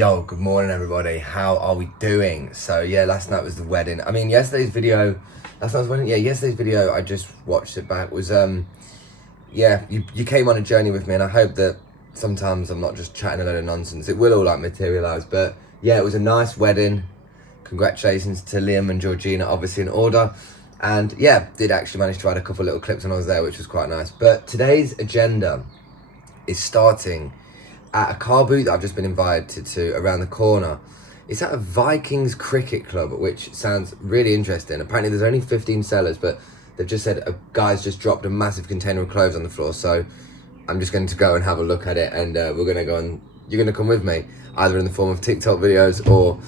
Yo, good morning everybody. How are we doing? So yeah, last night was the wedding. I mean, yesterday's video, last night's wedding? Yeah, yesterday's video, I just watched it back, was, yeah, you came on a journey with me, and I hope that sometimes I'm not just chatting a load of nonsense. It will all like materialise, but yeah, it was a nice wedding. Congratulations to Liam and Georgina, obviously in order. And yeah, did actually manage to add a couple little clips when I was there, which was quite nice. But today's agenda is starting at a car boot that I've just been invited to around the corner. It's at a Vikings cricket club, which sounds really interesting. Apparently there's only 15 sellers, but they've just said a guy's just dropped a massive container of clothes on the floor. So I'm just going to go and have a look at it, and we're going to go and you're going to come with me, either in the form of TikTok videos or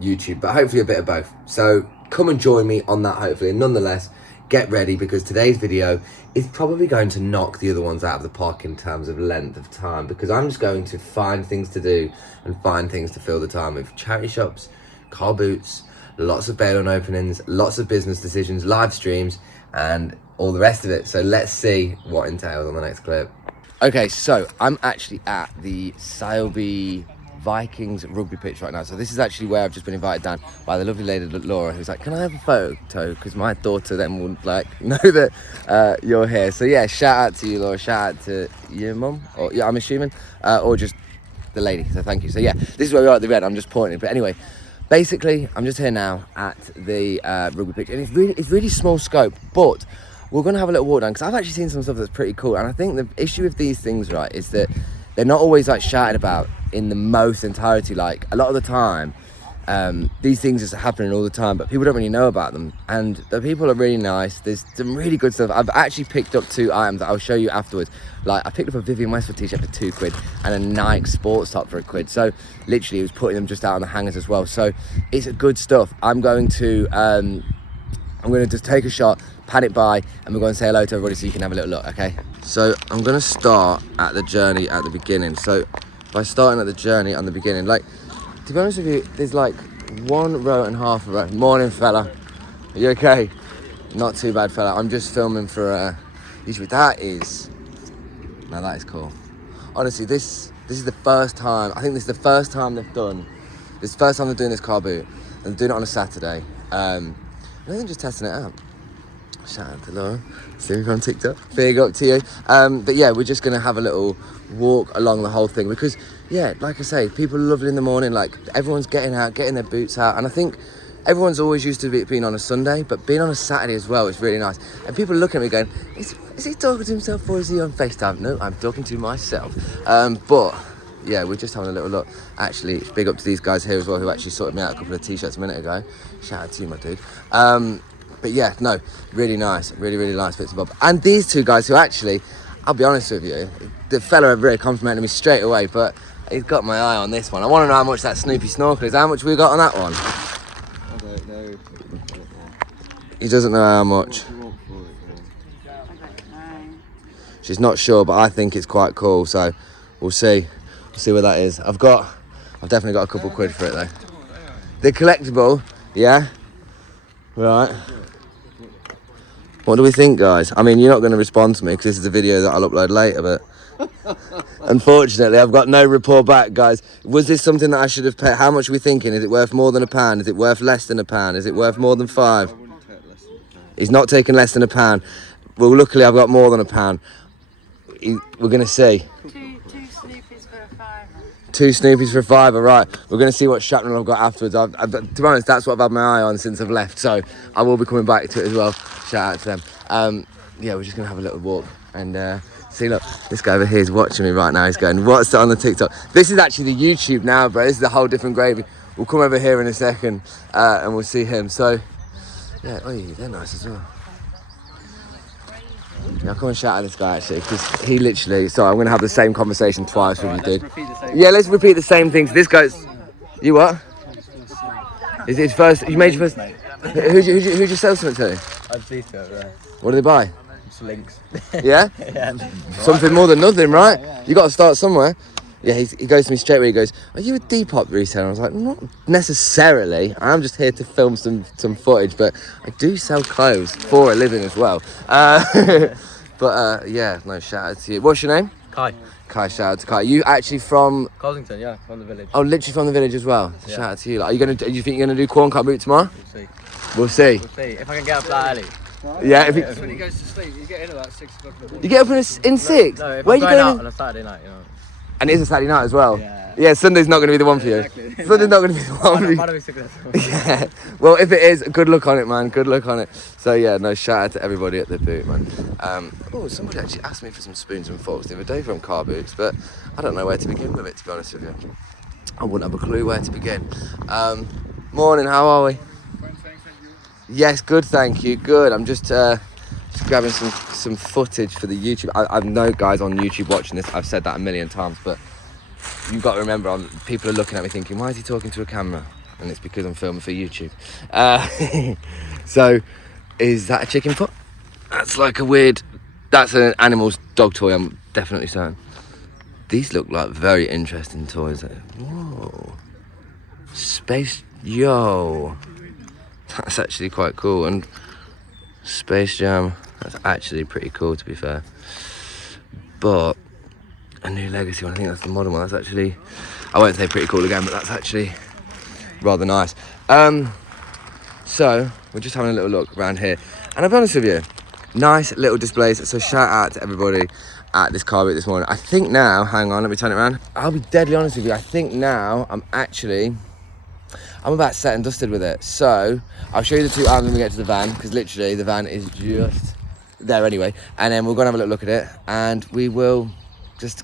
YouTube, but hopefully a bit of both. So come and join me on that, hopefully. And nonetheless, get ready, because today's video is probably going to knock the other ones out of the park in terms of length of time, because I'm just going to find things to do and find things to fill the time with. Charity shops, car boots, lots of bail on openings, lots of business decisions, live streams, and all the rest of it. So let's see what entails on the next clip. Okay, so I'm actually at the Saleby Vikings rugby pitch right now. So this is actually where I've just been invited down by the lovely lady Laura, who's like, can I have a photo? Because my daughter then will like know that you're here. So yeah, shout out to you, Laura. Shout out to your mum, or yeah, I'm assuming, or just the lady. So thank you. So yeah, this is where we are at the event. I'm just pointing. But anyway, basically, I'm just here now at the rugby pitch, and it's really small scope, but we're gonna have a little walk down, because I've actually seen some stuff that's pretty cool. And I think the issue with these things, right, is that they're not always like shouted about in the most entirety. Like a lot of the time, these things are happening all the time, but people don't really know about them. And the people are really nice. There's some really good stuff. I've actually picked up 2 items that I'll show you afterwards. Like I picked up a Vivienne Westwood t-shirt for £2 and a Nike sports top for £1. So literally, it was putting them just out on the hangers as well. So it's good stuff. I'm going to just take a shot, pan it by, and we're going to say hello to everybody so you can have a little look, okay? So I'm going to start at the journey at the beginning. So by starting at the journey on the beginning, like, to be honest with you, there's like 1 row and half a row. Morning, fella. Are you okay? Not too bad, fella. I'm just filming for YouTube. That is cool. Honestly, this is the first time, I think this is the first time they've done, this is the first time they're doing this car boot, and they're doing it on a Saturday. I think they're just testing it out. Shout out to Laura, see me on TikTok, big up to you. But yeah, we're just gonna have a little walk along the whole thing, because yeah, like I say, people love it in the morning. Like everyone's getting out, getting their boots out, and I think everyone's always used to being on a Sunday, but being on a Saturday as well is really nice. And people looking at me going, is he talking to himself, or is he on FaceTime? No, I'm talking to myself. But yeah, we're just having a little look. Actually, big up to these guys here as well, who actually sorted me out a couple of t-shirts a minute ago. Shout out to you, my dude. But yeah, no, really nice, really nice bits of bob. And these 2 guys who actually, I'll be honest with you, the fella really complimented me straight away, but he's got my eye on this one. I want to know how much that Snoopy snorkel is. How much we got on that one? I don't know. He doesn't know how much. She's not sure, but I think it's quite cool, so we'll see. We'll see where that is. I've definitely got a couple quid for it though. The collectible, yeah? Right. What do we think, guys? I mean, you're not going to respond to me because this is a video that I'll upload later, but unfortunately, I've got no report back, guys. Was this something that I should have paid? How much are we thinking? Is it worth more than £1? Is it worth less than £1? Is it worth more than 5? He's not taking less than £1. Well, luckily, I've got more than £1. We're going to see. Two Snoopies for £5, right. We're going to see what shrapnel I've got afterwards. To be honest, that's what I've had my eye on since I've left, so I will be coming back to it as well. Shout out to them. Yeah, we're just going to have a little walk and see, look, this guy over here is watching me right now. He's going, what's that on the TikTok? This is actually the YouTube now, bro. This is a whole different gravy. We'll come over here in a second and we'll see him. So, yeah, oh, they're nice as well. Now come and shout at this guy actually, because he literally, sorry, I'm going to have the same conversation twice with you, dude. Yeah, let's repeat the same things. This guy's, you what? Is it his first, you made your first, who'd you sell something to? I'd see to it, yeah. What did they buy? Links. Yeah? Yeah. Something more than nothing, right? You got to start somewhere. Yeah, he goes to me straight away, he goes, are you a Depop reseller? I was like, not necessarily. I'm just here to film some footage, but I do sell clothes for a living as well. But yeah, no, shout out to you. What's your name? Kai. Kai, shout out to Kai. You actually from? Cosington, yeah, from the village. Oh, literally from the village as well. So Yeah. shout out to you. Like, are you gonna? Do you think you're gonna do corn cup route tomorrow? We'll see. We'll see. We'll see. If I can get up that early. Yeah. If That's When he goes to sleep, you get in about 6 o'clock in the morning. you get up in 6. No, if Where I'm you going going? out on a Saturday night, you know. And it is a Saturday night as well. Yeah. Yeah, Sunday's not going to be the one for you. Exactly. Sunday's not going to be the one for you. Might be successful. Yeah. Well, if it is, good luck on it, man. Good luck on it. So yeah, no, shout out to everybody at the boot, man. Oh, somebody actually asked me for some spoons and forks the other day from Car Boots, but I don't know where to begin with it, to be honest with you. I wouldn't have a clue where to begin. Morning, how are we? Fine, thank you. Yes, good, thank you. Good. I'm just grabbing some footage for the YouTube. I know guys on YouTube watching this. I've said that a million times, but you've got to remember, people are looking at me thinking, why is he talking to a camera? And it's because I'm filming for YouTube. So, is that a chicken foot? That's like a weird... That's an animal's dog toy, I'm definitely certain. These look like very interesting toys. Whoa. Space... Yo. That's actually quite cool. And Space Jam. That's actually pretty cool, to be fair. But... a new Legacy one, I think that's the modern one. That's actually, I won't say pretty cool again, but that's actually rather nice. So we're just having a little look around here, and I'll be honest with you, nice little displays. So shout out to everybody at this car boot this morning. I think now, hang on, let me turn it around. I'll be deadly honest with you, I think now I'm about set and dusted with it. So I'll show you the two arms when we get to the van, because literally the van is just there anyway, and then we're gonna have a little look at it, and we will just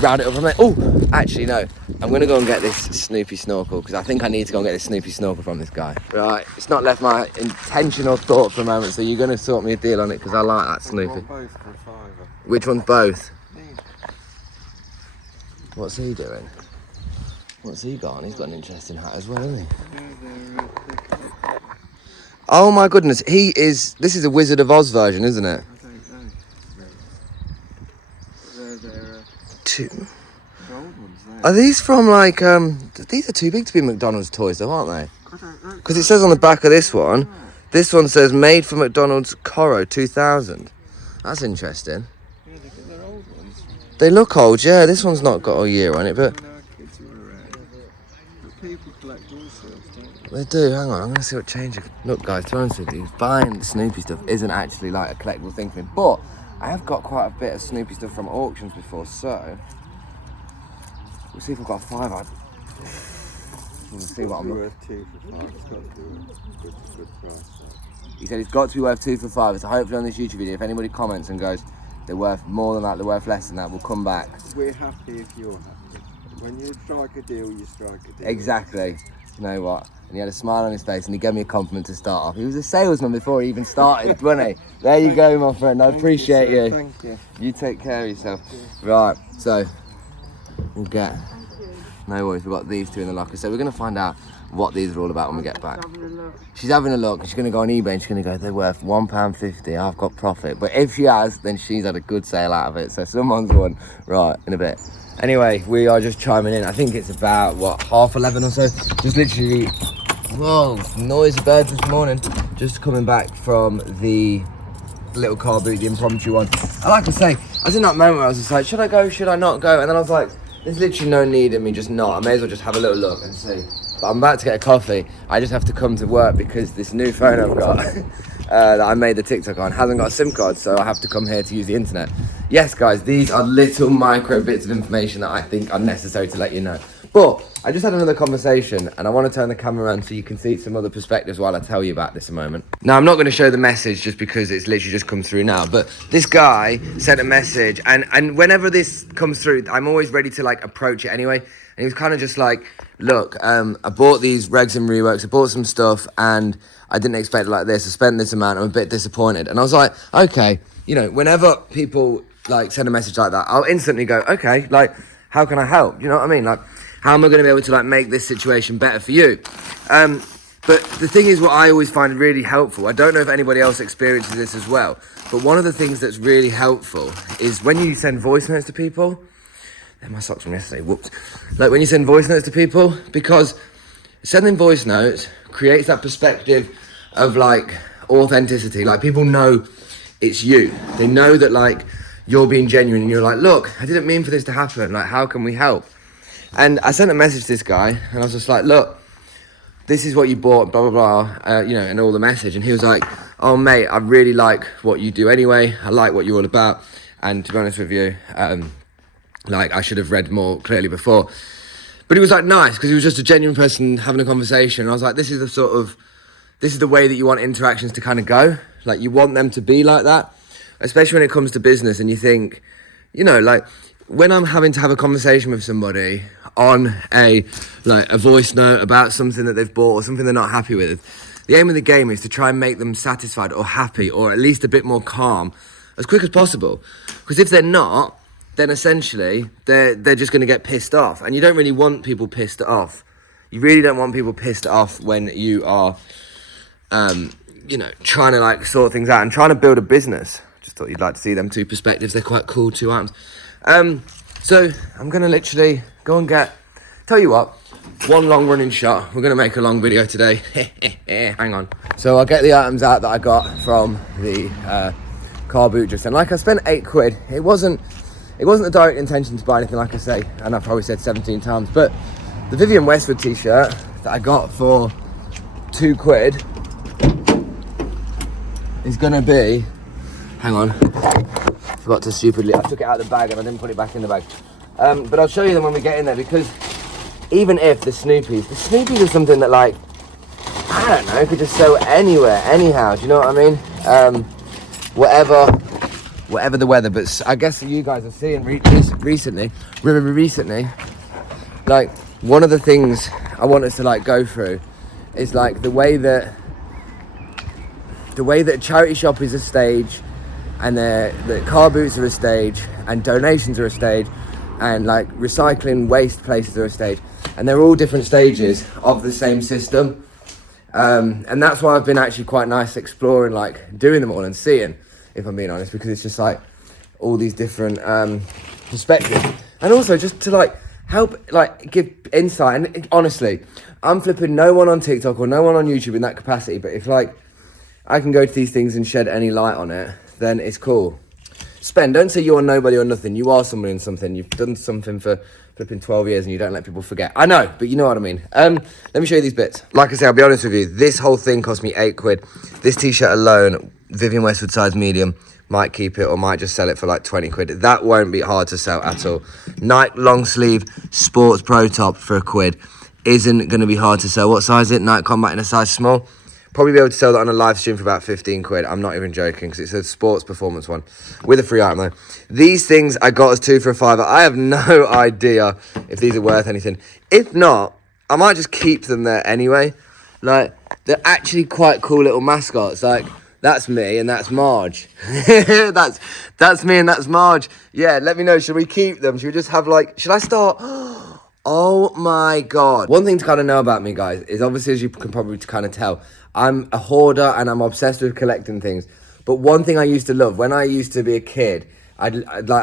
round it up from there. Oh, actually no, I'm gonna go and get this Snoopy snorkel, because I think I need to go and get this Snoopy snorkel from this guy. Right, it's not left my intention or thought for a moment, so you're gonna sort me a deal on it, because I like that Snoopy. Both for £5. Which one's both? What's he doing? What's he got on? He's got an interesting hat as well, hasn't he? Oh my goodness, this is a Wizard of Oz version, isn't it? I don't know. They're Two. the old ones there. Are these from like, these are too big to be McDonald's toys though, aren't they? I don't know. Because it says on the back of this one says made for McDonald's Coro 2000. That's interesting. Yeah, they're old ones. They look old, yeah. This one's not got a year on it, but When our kids were around. But people collect all sorts, don't they? they do. Hang on, I'm gonna see what change. Look, guys, to be honest with you, buying Snoopy stuff isn't actually like a collectible thing for me. But I have got quite a bit of Snoopy stuff from auctions before, so we'll see if I've got a £5. We'll see what I'm looking. Worth 2 for £5. It's got to be a good price. He said it's got to be worth 2 for £5. So hopefully on this YouTube video, if anybody comments and goes, they're worth more than that, they're worth less than that, we'll come back. We're happy if you're happy. When you strike a deal, you strike a deal. Exactly. You know what? And he had a smile on his face and he gave me a compliment to start off. He was a salesman before he even started, wasn't he? There you go, my friend. I appreciate sir. you. Thank you. You take care of yourself. Right, so we'll get... No worries, we've got these two in the locker. So we're going to find out what these are all about when we get back. She's having a look. She's going to go on eBay and she's going to go, they're worth £1.50. I've got profit. But if she has, then she's had a good sale out of it. So someone's won. Right, in a bit. Anyway, we are just chiming in. I think it's about, what, 11:30 or so? Just literally, whoa, noisy birds this morning. Just coming back from the little car boot, the impromptu one. I like to say, I was in that moment where I was just like, should I go, should I not go? And then I was like, there's literally no need in me just not. I may as well just have a little look and see. But I'm about to get a coffee. I just have to come to work because this new phone I've got that I made the TikTok on hasn't got a SIM card, so I have to come here to use the internet. Yes, guys, these are little micro bits of information that I think are necessary to let you know. But I just had another conversation and I want to turn the camera around so you can see some other perspectives while I tell you about this a moment. Now, I'm not going to show the message just because it's literally just come through now, but this guy sent a message and whenever this comes through, I'm always ready to like approach it anyway. And he was kind of just like, look, I bought these regs and reworks, I bought some stuff and I didn't expect it like this. I spent this amount, I'm a bit disappointed. And I was like, okay, you know, whenever people like send a message like that, I'll instantly go, okay, like, how can I help? You know what I mean? Like, how am I going to be able to like make this situation better for you? But the thing is, what I always find really helpful, I don't know if anybody else experiences this as well, but one of the things that's really helpful is when you send voice notes to people, they're my socks from yesterday, whoops. Like when you send voice notes to people, because sending voice notes creates that perspective of like authenticity. Like people know it's you. They know that like you're being genuine and you're like, look, I didn't mean for this to happen. Like, how can we help? And I sent a message to this guy and I was just like, look, this is what you bought, blah, blah, blah, you know, and all the message. And he was like, oh, mate, I really like what you do anyway. I like what you're all about. And to be honest with you, like, I should have read more clearly before. But he was like nice because he was just a genuine person having a conversation. And I was like, this is the way that you want interactions to kind of go. Like, you want them to be like that, especially when it comes to business. And you think, you know, like, when I'm having to have a conversation with somebody on a voice note about something that they've bought or something they're not happy with, the aim of the game is to try and make them satisfied or happy or at least a bit more calm as quick as possible. Because if they're not, then essentially they're just going to get pissed off. And you don't really want people pissed off. You really don't want people pissed off when you are, you know, trying to like sort things out and trying to build a business. Just thought you'd like to see them two perspectives. They're quite cool, two arms. So I'm going to literally go and tell you what, one long running shot. We're going to make a long video today. Hang on. So I'll get the items out that I got from the car boot just then. Like, I spent £8. It wasn't a direct intention to buy anything, like I say, and I've probably said 17 times, but the Vivienne Westwood t-shirt that I got for £2 is going to be, hang on, forgot to stupidly, I took it out of the bag and I didn't put it back in the bag. But I'll show you them when we get in there, because even if the Snoopy's are something that, like, I don't know, could just sell anywhere, anyhow, do you know what I mean? Whatever the weather, but I guess you guys are seeing recently, like, one of the things I want us to like go through is like the way that a charity shop is a stage, and the car boots are a stage, and donations are a stage, and like recycling waste places are a stage, and they're all different stages of the same system. And that's why I've been actually quite nice exploring, like doing them all and seeing, if I'm being honest, because it's just like all these different perspectives, and also just to like help, like give insight. And honestly, I'm flipping no one on TikTok or no one on YouTube in that capacity, but if like I can go to these things and shed any light on it, then it's cool. Don't say you're nobody or nothing. You are somebody in something. You've done something for flipping 12 years and you don't let people forget. I know, but you know what I mean. Let me show you these bits. Like I say, I'll be honest with you, this whole thing cost me £8. This t-shirt alone, Vivienne Westwood size medium, might keep it or might just sell it for like £20. That won't be hard to sell at all. Nike long sleeve sports pro top for £1 isn't going to be hard to sell. What size is it? Nike Combat in a size small. Probably be able to sell that on a live stream for about £15. I'm not even joking, because it's a sports performance one with a free item though. These things I got as 2 for £5. I have no idea if these are worth anything. If not, I might just keep them there anyway. Like, they're actually quite cool little mascots. Like, that's me and that's Marge. that's me and that's Marge. Yeah, let me know. Should we keep them? Should we just have like, should I start? Oh my God. One thing to kind of know about me, guys, is obviously, as you can probably kind of tell, I'm a hoarder and I'm obsessed with collecting things. But one thing I used to love, when I used to be a kid, I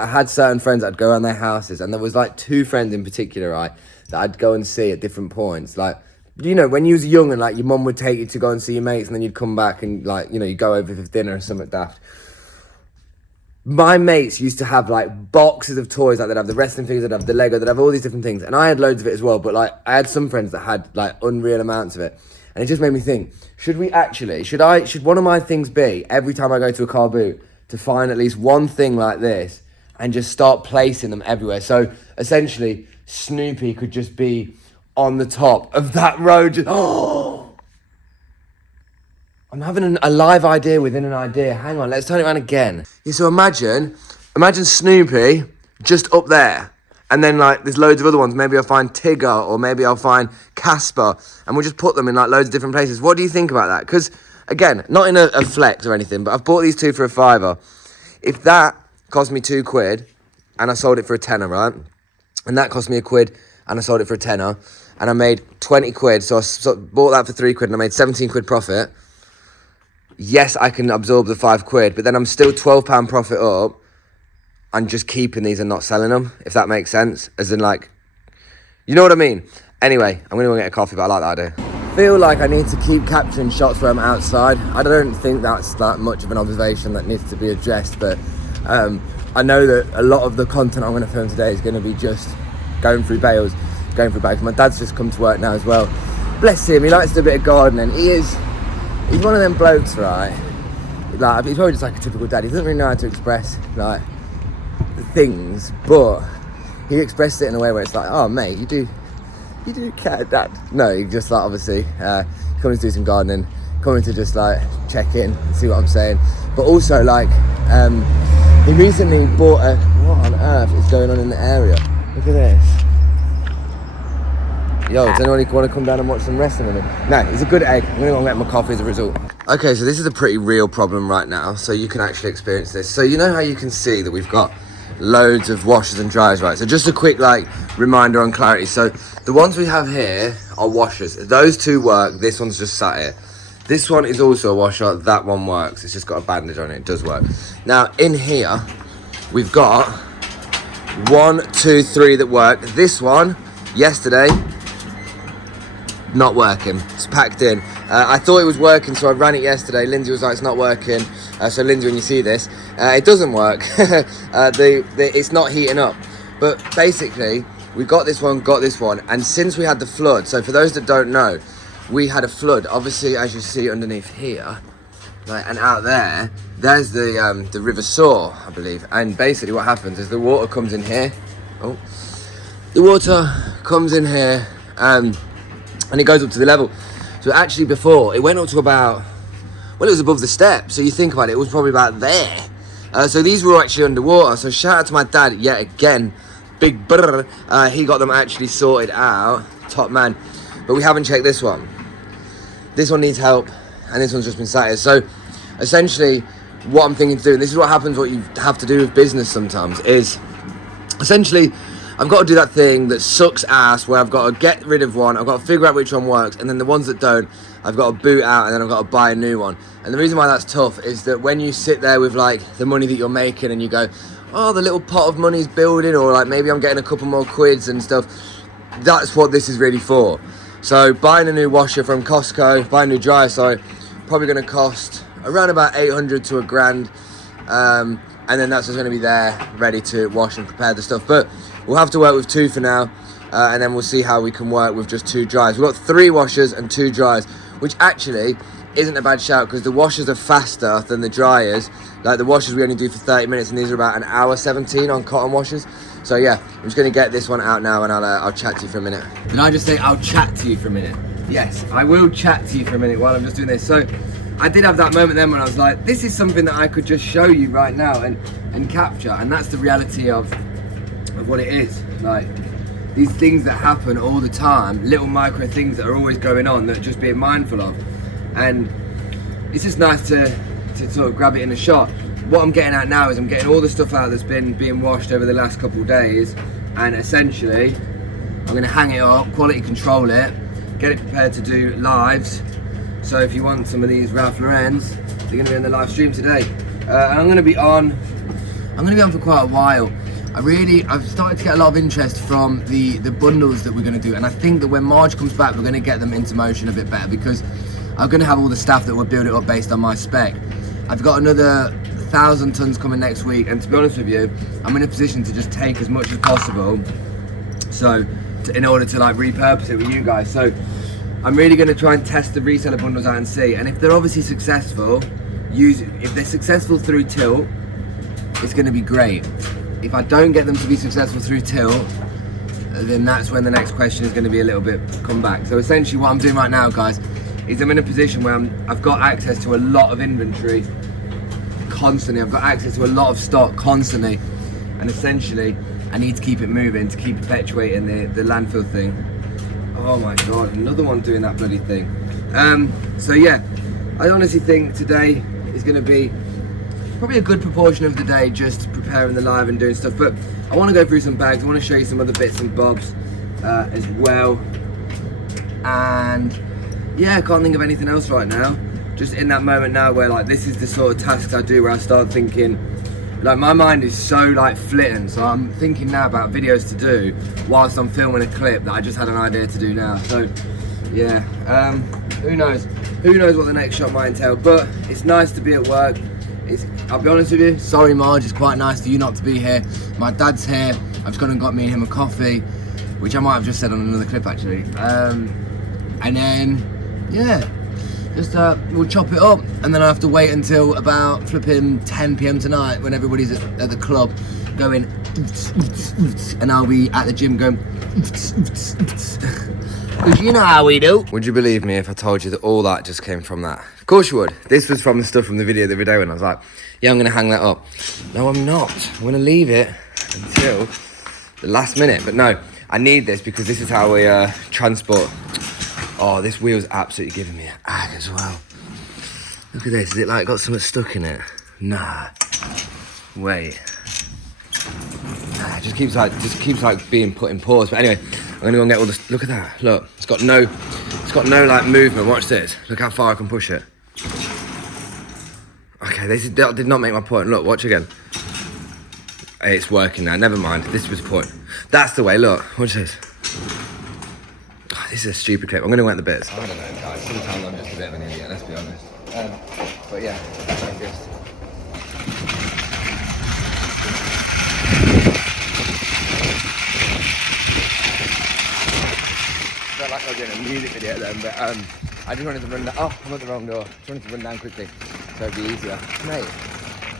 had certain friends, I'd go around their houses, and there was like 2 friends in particular, right, that I'd go and see at different points. Like, you know, when you was young and like your mum would take you to go and see your mates, and then you'd come back and like, you know, you go over for dinner or something daft. My mates used to have like boxes of toys, like they'd have the wrestling figures, they'd have the Lego, they'd have all these different things, and I had loads of it as well. But like, I had some friends that had like unreal amounts of it, and it just made me think: should one of my things be every time I go to a car boot to find at least one thing like this and just start placing them everywhere? So essentially, Snoopy could just be on the top of that road. Just, oh. I'm having a live idea within an idea. Hang on, let's turn it around again. Yeah, so imagine Snoopy just up there. And then like there's loads of other ones. Maybe I'll find Tigger, or maybe I'll find Casper, and we'll just put them in like loads of different places. What do you think about that? Because again, not in a flex or anything, but I've bought these 2 for a £5. If that cost me £2 and I sold it for a tenner, right? And that cost me £1 and I sold it for a tenner, and I made £20. So I bought that for £3 and I made £17 profit. Yes, I can absorb the £5, but then I'm still £12 profit up and just keeping these and not selling them, if that makes sense. As in, like, you know what I mean? Anyway, I'm going to go get a coffee, but I like that idea. I feel like I need to keep capturing shots where I'm outside. I don't think that's that much of an observation that needs to be addressed, but I I know that a lot of the content I'm going to film today is going to be just going through bales, My dad's just come to work now as well. Bless him, he likes to do a bit of gardening. He's one of them blokes, right? Like, he's probably just like a typical dad. He doesn't really know how to express like things, but he expressed it in a way where it's like, oh mate, you do care, Dad. No, he just like obviously coming to do some gardening, coming to just like check in and see what I'm saying. But also like he recently bought a, what on earth is going on in the area? Look at this. Yo, does anyone want to come down and watch some wrestling with him? No, he's a good egg. I'm gonna go and get my coffee as a result. Okay, so this is a pretty real problem right now, so you can actually experience this. So you know how you can see that we've got loads of washers and dryers, right? So just a quick like reminder on clarity. So the ones we have here are washers. Those two work. This one's just sat here. This one is also a washer. That one works. It's just got a bandage on it. It does work. Now in here we've got 1, 2, 3 that work. This one yesterday not working. It's packed in. I thought it was working, so I ran it yesterday. Lindsay was like, it's not working. So Lindsay, when you see this, it doesn't work. It's not heating up. But basically, we got this one, and since we had the flood, so for those that don't know, we had a flood. Obviously, as you see underneath here, like, and out there, there's the River Soar, I believe. And basically what happens is the water comes in here. Oh, the water comes in here, and it goes up to the level. So actually before, it went up to about, well, it was above the step. So you think about it, it was probably about there. So these were actually underwater. So shout out to my dad yet again. Big brr. He got them actually sorted out. Top man. But we haven't checked this one. This one needs help. And this one's just been sat here. So essentially what I'm thinking to do, and this is what happens, what you have to do with business sometimes, is essentially I've got to do that thing that sucks ass where I've got to get rid of one, I've got to figure out which one works, and then the ones that don't, I've got to boot out, and then I've got to buy a new one. And the reason why that's tough is that when you sit there with like the money that you're making and you go, oh, the little pot of money's building, or like maybe I'm getting a couple more quids and stuff, that's what this is really for. So buying a new washer from Costco, buying a new dryer, sorry, probably going to cost around about 800 to £1,000, and then that's just going to be there ready to wash and prepare the stuff. But we'll have to work with 2 for now, and then we'll see how we can work with just 2 dryers. We've got 3 washers and 2 dryers, which actually isn't a bad shout because the washers are faster than the dryers. Like the washers we only do for 30 minutes, and these are about 1 hour 17 on cotton washers. So yeah, I'm just going to get this one out now, and I'll chat to you for a minute. Did I just say I'll chat to you for a minute? Yes, I will chat to you for a minute while I'm just doing this. So I did have that moment then when I was like, this is something that I could just show you right now and capture, and that's the reality of what it is. Like these things that happen all the time, little micro things that are always going on that just being mindful of, and it's just nice to sort of grab it in a shot. What I'm getting at now is I'm getting all the stuff out that's been being washed over the last couple of days, and essentially I'm going to hang it up, quality control it, get it prepared to do lives. So if you want some of these Ralph Lauren's, they're going to be on the live stream today, and I'm going to be on for quite a while. I've started to get a lot of interest from the bundles that we're going to do, and I think that when Marge comes back we're going to get them into motion a bit better, because I'm going to have all the staff that will build it up based on my spec. I've got another 1,000 tons coming next week, and to be honest with you, I'm in a position to just take as much as possible, so in order to like repurpose it with you guys. So I'm really going to try and test the reseller bundles out and see, and if they're obviously successful, if they're successful through tilt, it's going to be great. If I don't get them to be successful through tilt, then that's when the next question is going to be a little bit come back. So essentially what I'm doing right now, guys, is I'm in a position where I've got access to a lot of inventory constantly. I've got access to a lot of stock constantly, and essentially I need to keep it moving to keep perpetuating the landfill thing. Oh my god, another one doing that bloody thing. So yeah, I honestly think today is going to be probably a good proportion of the day just preparing the live and doing stuff, but I want to go through some bags. I want to show you some other bits and bobs as well, and yeah, I can't think of anything else right now. Just in that moment now where like this is the sort of tasks I do where I start thinking, like my mind is so like flitting, so I'm thinking now about videos to do whilst I'm filming a clip that I just had an idea to do now. So yeah, who knows what the next shot might entail, but it's nice to be at work. I'll be honest with you, sorry Marge, it's quite nice for you not to be here. My dad's here, I've just gone and got me and him a coffee, which I might have just said on another clip actually. And then, yeah, just we'll chop it up, and then I have to wait until about flipping 10 PM tonight when everybody's at the club going, and I'll be at the gym going, because you know how we do. Would you believe me if I told you that all that just came from that? Of course you would. This was from the stuff from the video the other day when I was like, yeah, I'm gonna hang that up. No, I'm not. I'm gonna leave it until the last minute. But no, I need this because this is how we transport. Oh, this wheel's absolutely giving me an ag as well. Look at this, is it like got something stuck in it? Nah, wait. Nah, it just keeps like being put in pause. But anyway, I'm gonna go and get all this. Look at that. Look, it's got no like movement. Watch this. Look how far I can push it. Okay, that did not make my point. Look, watch again. It's working now. Never mind. This was the point. That's the way. Look, watch this. Oh, this is a stupid clip. I'm gonna wet the bits. I don't know, guys. Sometimes I'm just a bit of an idiot. Let's be honest. But yeah, I just. Felt like I was doing a music video then, but I just wanted to run down. Oh, I'm at the wrong door. Just wanted to run down quickly so it'd be easier. Mate,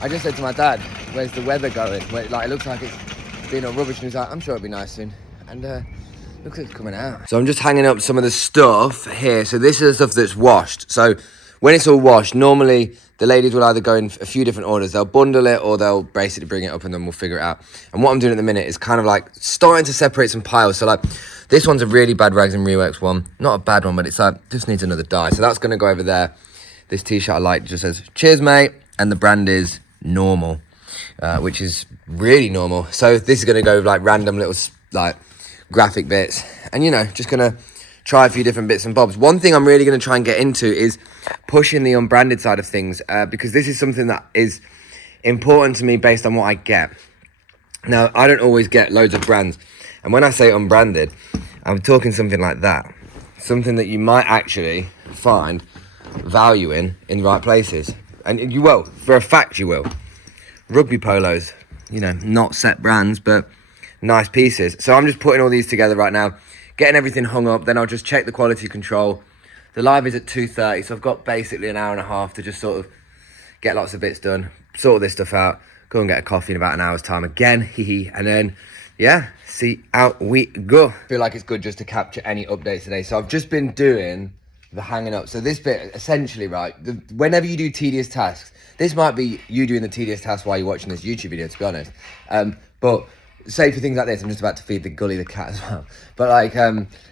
I just said to my dad, where's the weather going? Like, it looks like it's being all rubbish, and he's like, I'm sure it'll be nice soon. And looks like it's coming out. So I'm just hanging up some of the stuff here. So this is the stuff that's washed. So when it's all washed, normally the ladies will either go in a few different orders. They'll bundle it or they'll basically bring it up and then we'll figure it out. And what I'm doing at the minute is kind of like starting to separate some piles. So like this one's a really bad Rags and Reworks one. Not a bad one, but it's like, just needs another dye. So that's going to go over there. This t-shirt I like just says, cheers mate. And the brand is normal, which is really normal. So this is going to go with like random little like graphic bits. And you know, just going to try a few different bits and bobs. One thing I'm really going to try and get into is pushing the unbranded side of things, because this is something that is important to me based on what I get. Now, I don't always get loads of brands. And when I say unbranded, I'm talking something like that. Something that you might actually find value in the right places. And you will, for a fact you will. Rugby polos, you know, not set brands, but nice pieces. So I'm just putting all these together right now, getting everything hung up, then I'll just check the quality control. The live is at 2:30, so I've got basically an hour and a half to just sort of get lots of bits done, sort all this stuff out, go and get a coffee in about an hour's time again, and then, yeah, see, out we go. I feel like it's good just to capture any updates today. So I've just been doing the hanging up. So this bit, essentially, right, whenever you do tedious tasks, this might be you doing the tedious task while you're watching this YouTube video, to be honest. But say for things like this, I'm just about to feed the Gully the cat as well. But like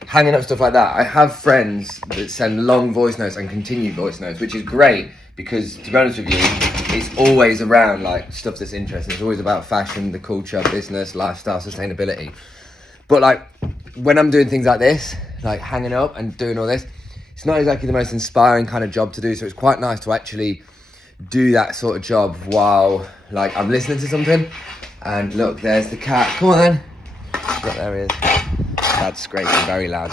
hanging up stuff like that, I have friends that send long voice notes and continued voice notes, which is great because, to be honest with you, it's always around like stuff that's interesting. It's always about fashion, the culture, business, lifestyle, sustainability. But like when I'm doing things like this, like hanging up and doing all this, it's not exactly the most inspiring kind of job to do. So it's quite nice to actually do that sort of job while like I'm listening to something. And look, there's the cat. Come on then. Look, there he is. That's scraping very loud.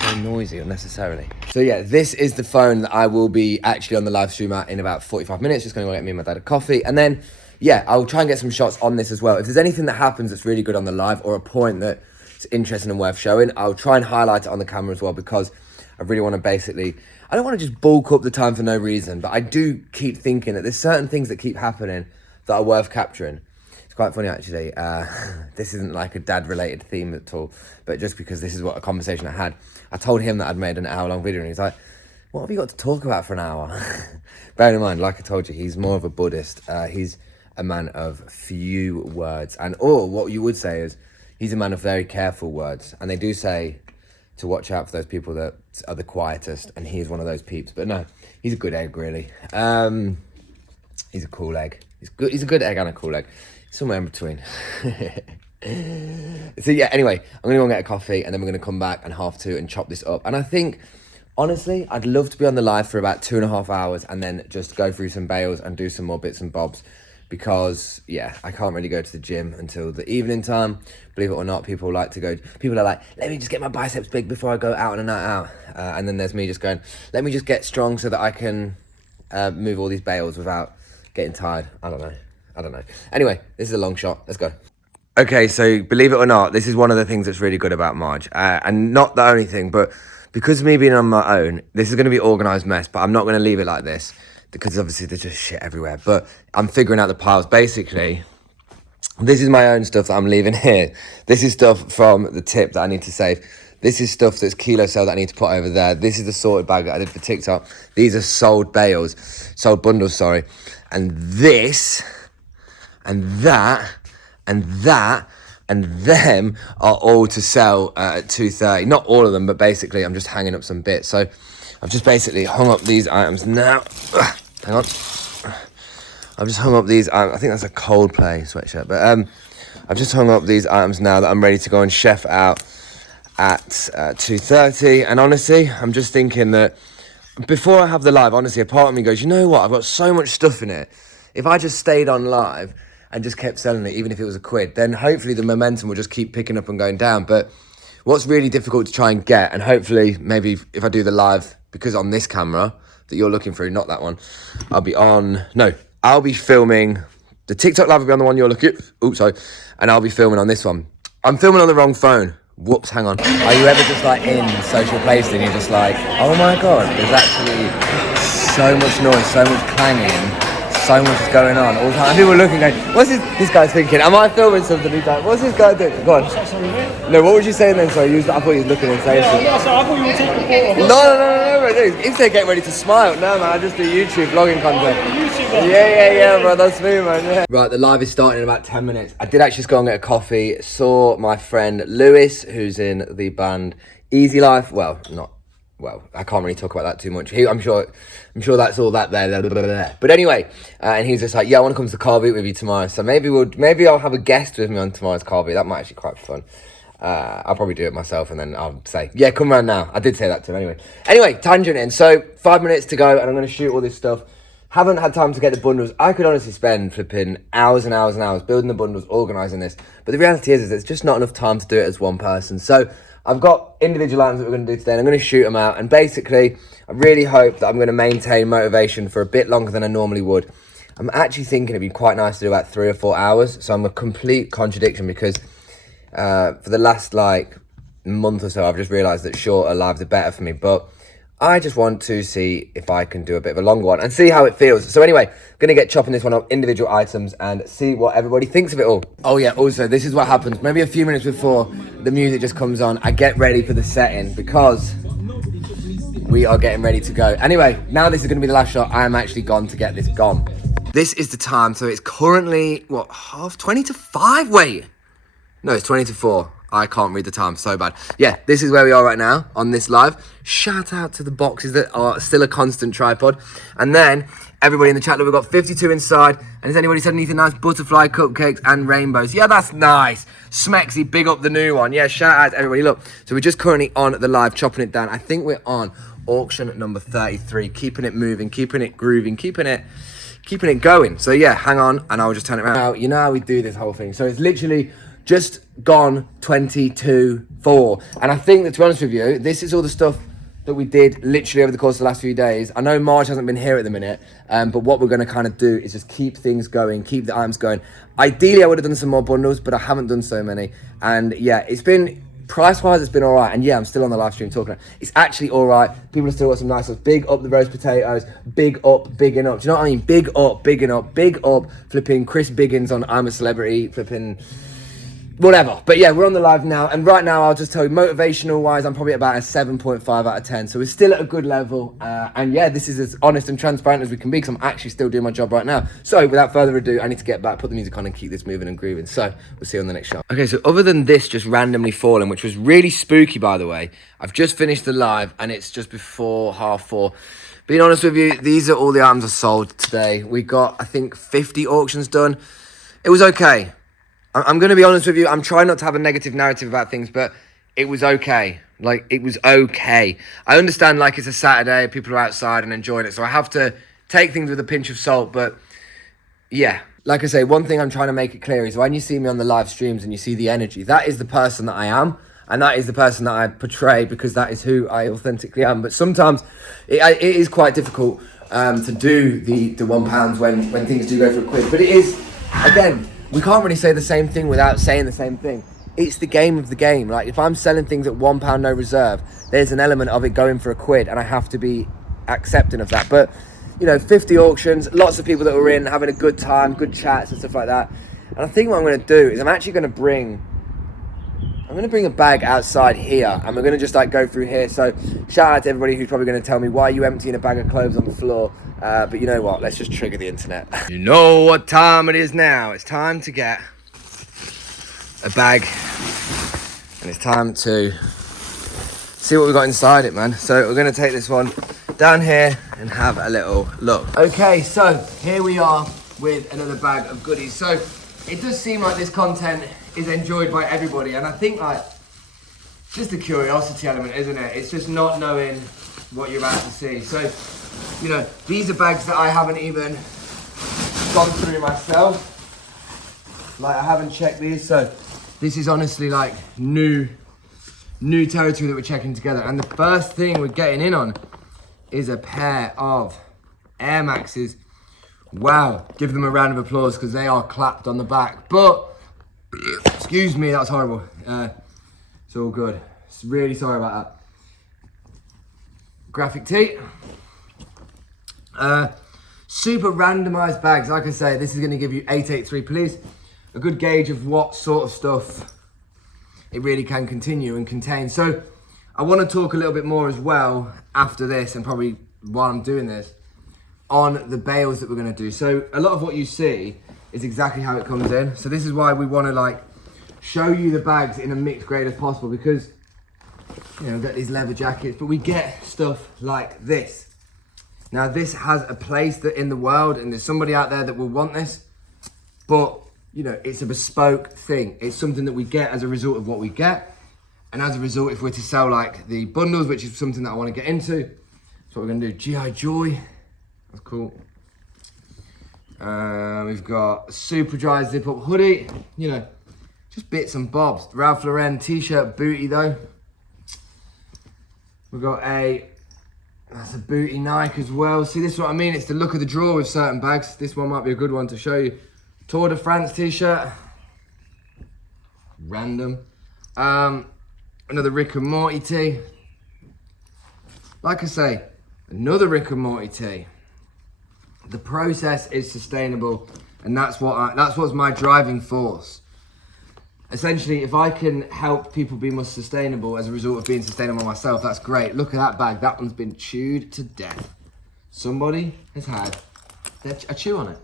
So noisy unnecessarily. So yeah, this is the phone that I will be actually on the live stream at in about 45 minutes. Just going to go get me and my dad a coffee. And then, yeah, I'll try and get some shots on this as well. If there's anything that happens that's really good on the live or a point that's interesting and worth showing, I'll try and highlight it on the camera as well, because I really want to basically, I don't want to just bulk up the time for no reason, but I do keep thinking that there's certain things that keep happening that are worth capturing. It's quite funny actually. This isn't like a dad related theme at all, but just because this is what a conversation I had. I told him that I'd made an hour long video and he's like, what have you got to talk about for an hour? Bearing in mind, like I told you, he's more of a Buddhist. He's a man of few words, and or what you would say is he's a man of very careful words. And they do say to watch out for those people that are the quietest, and he's one of those peeps. But no, he's a good egg really. He's a cool egg. He's a good egg and a cool egg. Somewhere in between. So yeah, anyway, I'm going to go and get a coffee and then we're going to come back and 2:30 and chop this up. And I think, honestly, I'd love to be on the live for about 2.5 hours and then just go through some bales and do some more bits and bobs. Because, yeah, I can't really go to the gym until the evening time. Believe it or not, people like to go, people are like, let me just get my biceps big before I go out on a night out. And then there's me just going, let me just get strong so that I can move all these bales without getting tired. I don't know. Anyway, this is a long shot. Let's go. Okay, so believe it or not, this is one of the things that's really good about Marge. And not the only thing, but because of me being on my own, this is going to be organised mess, but I'm not going to leave it like this because obviously there's just shit everywhere. But I'm figuring out the piles. Basically, this is my own stuff that I'm leaving here. This is stuff from the tip that I need to save. This is stuff that's kilo sale that I need to put over there. This is the sorted bag that I did for TikTok. These are sold bundles, sorry. And this, and that, and that, and them are all to sell at 2:30. Not all of them, but basically I'm just hanging up some bits. So I've just basically hung up these items now. Hang on. I've just hung up these, I think that's a Coldplay sweatshirt, but I've just hung up these items now that I'm ready to go and chef out at 2:30. And honestly, I'm just thinking that before I have the live, honestly, a part of me goes, you know what, I've got so much stuff in it. If I just stayed on live and just kept selling it, even if it was £1, then hopefully the momentum will just keep picking up and going down. But what's really difficult to try and get, and hopefully maybe if I do the live, because on this camera that you're looking through, not that one, I'll be filming, the TikTok live will be on the one you're looking at, oops, sorry, and I'll be filming on this one. I'm filming on the wrong phone. Whoops, hang on. Are you ever just like in social places and you're just like, oh my God, there's actually so much noise, so much clanging, so much is going on all the time. And people are looking going, what's this guy thinking? Am I filming something? He's like, what's this guy doing? Go on. No, what was you saying then? Sorry, I thought you were looking and saying something. Yeah, so I thought you were taking a photo. No, if they get ready to smile, no man, I just do YouTube vlogging content. Yeah, bro, that's me, man. Yeah. Right, the live is starting in about 10 minutes. I did actually just go and get a coffee. Saw my friend Lewis, who's in the band Easy Life. Well, I can't really talk about that too much. I'm sure that's all that there. But anyway, and he's just like, yeah, I want to come to the car beat with you tomorrow. So maybe I'll have a guest with me on tomorrow's car beat. That might actually be quite fun. I'll probably do it myself and then I'll say, yeah, come around now. I did say that to him anyway. Tangent in. So 5 minutes to go and I'm going to shoot all this stuff. Haven't had time to get the bundles. I could honestly spend flipping hours and hours and hours building the bundles, organising this. But the reality is there's just not enough time to do it as one person. So I've got individual items that we're going to do today and I'm going to shoot them out. And basically, I really hope that I'm going to maintain motivation for a bit longer than I normally would. I'm actually thinking it'd be quite nice to do about 3 or 4 hours. So I'm a complete contradiction because for the last month or so, I've just realised that shorter lives are better for me. But I just want to see if I can do a bit of a longer one and see how it feels. So anyway, I'm going to get chopping this one up, individual items, and see what everybody thinks of it all. Oh yeah, also, this is what happens. Maybe a few minutes before the music just comes on, I get ready for the setting because we are getting ready to go. Anyway, now this is going to be the last shot. I am actually gone to get this gone. This is the time. So it's currently, 20 to 5? Wait. No, it's 20 to 4. I can't read the time, so bad. Yeah, this is where we are right now on this live. Shout out to the boxes that are still a constant tripod. And then everybody in the chat, we've got 52 inside. And has anybody said anything nice? Butterfly, cupcakes, and rainbows. Yeah, that's nice. Smexy, big up the new one. Yeah, shout out to everybody. Look, so we're just currently on the live, chopping it down. I think we're on auction at number 33, keeping it moving, keeping it grooving, keeping it going. So yeah, hang on, and I'll just turn it around. Now, you know how we do this whole thing. So it's literally just gone 22-4. And I think that, to be honest with you, this is all the stuff that we did literally over the course of the last few days. I know Marge hasn't been here at the minute, but what we're going to kind of do is just keep things going, keep the items going. Ideally, I would have done some more bundles, but I haven't done so many. And yeah, it's been, price-wise, it's been all right. And yeah, I'm still on the live stream talking. It's actually all right. People have still got some nice stuff. Big up the roast potatoes. Big up, bigging up. Do you know what I mean? Big up, bigging up. Big up, flipping Chris Biggins on I'm a Celebrity, flipping whatever. But yeah, we're on the live now, and right now I'll just tell you, motivational wise, I'm probably about a 7.5 out of 10, so we're still at a good level. And yeah, this is as honest and transparent as we can be, because I'm actually still doing my job right now. So without further ado, I need to get back, put the music on, and keep this moving and grooving. So we'll see you on the next shot. Okay, so other than this just randomly falling, which was really spooky, by the way, I've just finished the live and it's just before 4:30. Being honest with you, these are all the items I sold today. We got, I think, 50 auctions done. It was okay. I'm going to be honest with you. I'm trying not to have a negative narrative about things, but it was okay. It was okay. I understand, it's a Saturday, people are outside and enjoying it, so I have to take things with a pinch of salt, but yeah. Like I say, one thing I'm trying to make it clear is when you see me on the live streams and you see the energy, that is the person that I am, and that is the person that I portray, because that is who I authentically am. But sometimes it is quite difficult to do the £1 when things do go for a quid. But it is, again, we can't really say the same thing without saying the same thing. It's the game of the game. Like, if I'm selling things at £1 no reserve, there's an element of it going for a quid, and I have to be accepting of that. But, you know, 50 auctions, lots of people that were in, having a good time, good chats and stuff like that. And I think what I'm going to do is I'm actually going to bring a bag outside here, and we're going to just like go through here. So shout out to everybody who's probably going to tell me, why are you emptying a bag of clothes on the floor? But you know what, let's just trigger the internet. You know what time it is now. It's time to get a bag, and it's time to see what we got inside it, man. So we're going to take this one down here and have a little look. Okay, so here we are with another bag of goodies. So it does seem like this content is enjoyed by everybody, and I think like just the curiosity element, isn't it? It's just not knowing what you're about to see. So, you know, these are bags that I haven't even gone through myself. Like, I haven't checked these, so this is honestly like new territory that we're checking together. And the first thing we're getting in on is a pair of Air Maxes. Wow, give them a round of applause because they are clapped on the back. But, excuse me, that was horrible. It's all good. Really sorry about that. Graphic tee. Super randomized bags. Like I say, this is going to give you 883 police. A good gauge of what sort of stuff it really can continue and contain. So I want to talk a little bit more as well after this, and probably while I'm doing this, on the bales that we're going to do. So a lot of what you see is exactly how it comes in. So this is why we want to like show you the bags in a mixed grade as possible, because, you know, we've got these leather jackets, but we get stuff like this. Now this has a place that in the world, and there's somebody out there that will want this, but you know, it's a bespoke thing. It's something that we get as a result of what we get. And as a result, if we're to sell like the bundles, which is something that I want to get into, that's what we're going to do. G.I. Joy, that's cool. We've got super dry zip up hoodie, you know, just bits and bobs. Ralph Lauren t-shirt booty though. We've got that's a booty Nike as well. See, this is what I mean. It's the look of the draw with certain bags. This one might be a good one to show you. Tour de France t-shirt. Random. Another Rick and Morty tee. Like I say, another Rick and Morty tee. The process is sustainable, and that's what's my driving force. Essentially, if I can help people be more sustainable as a result of being sustainable myself, that's great. Look at that bag. That one's been chewed to death. Somebody has had a chew on it.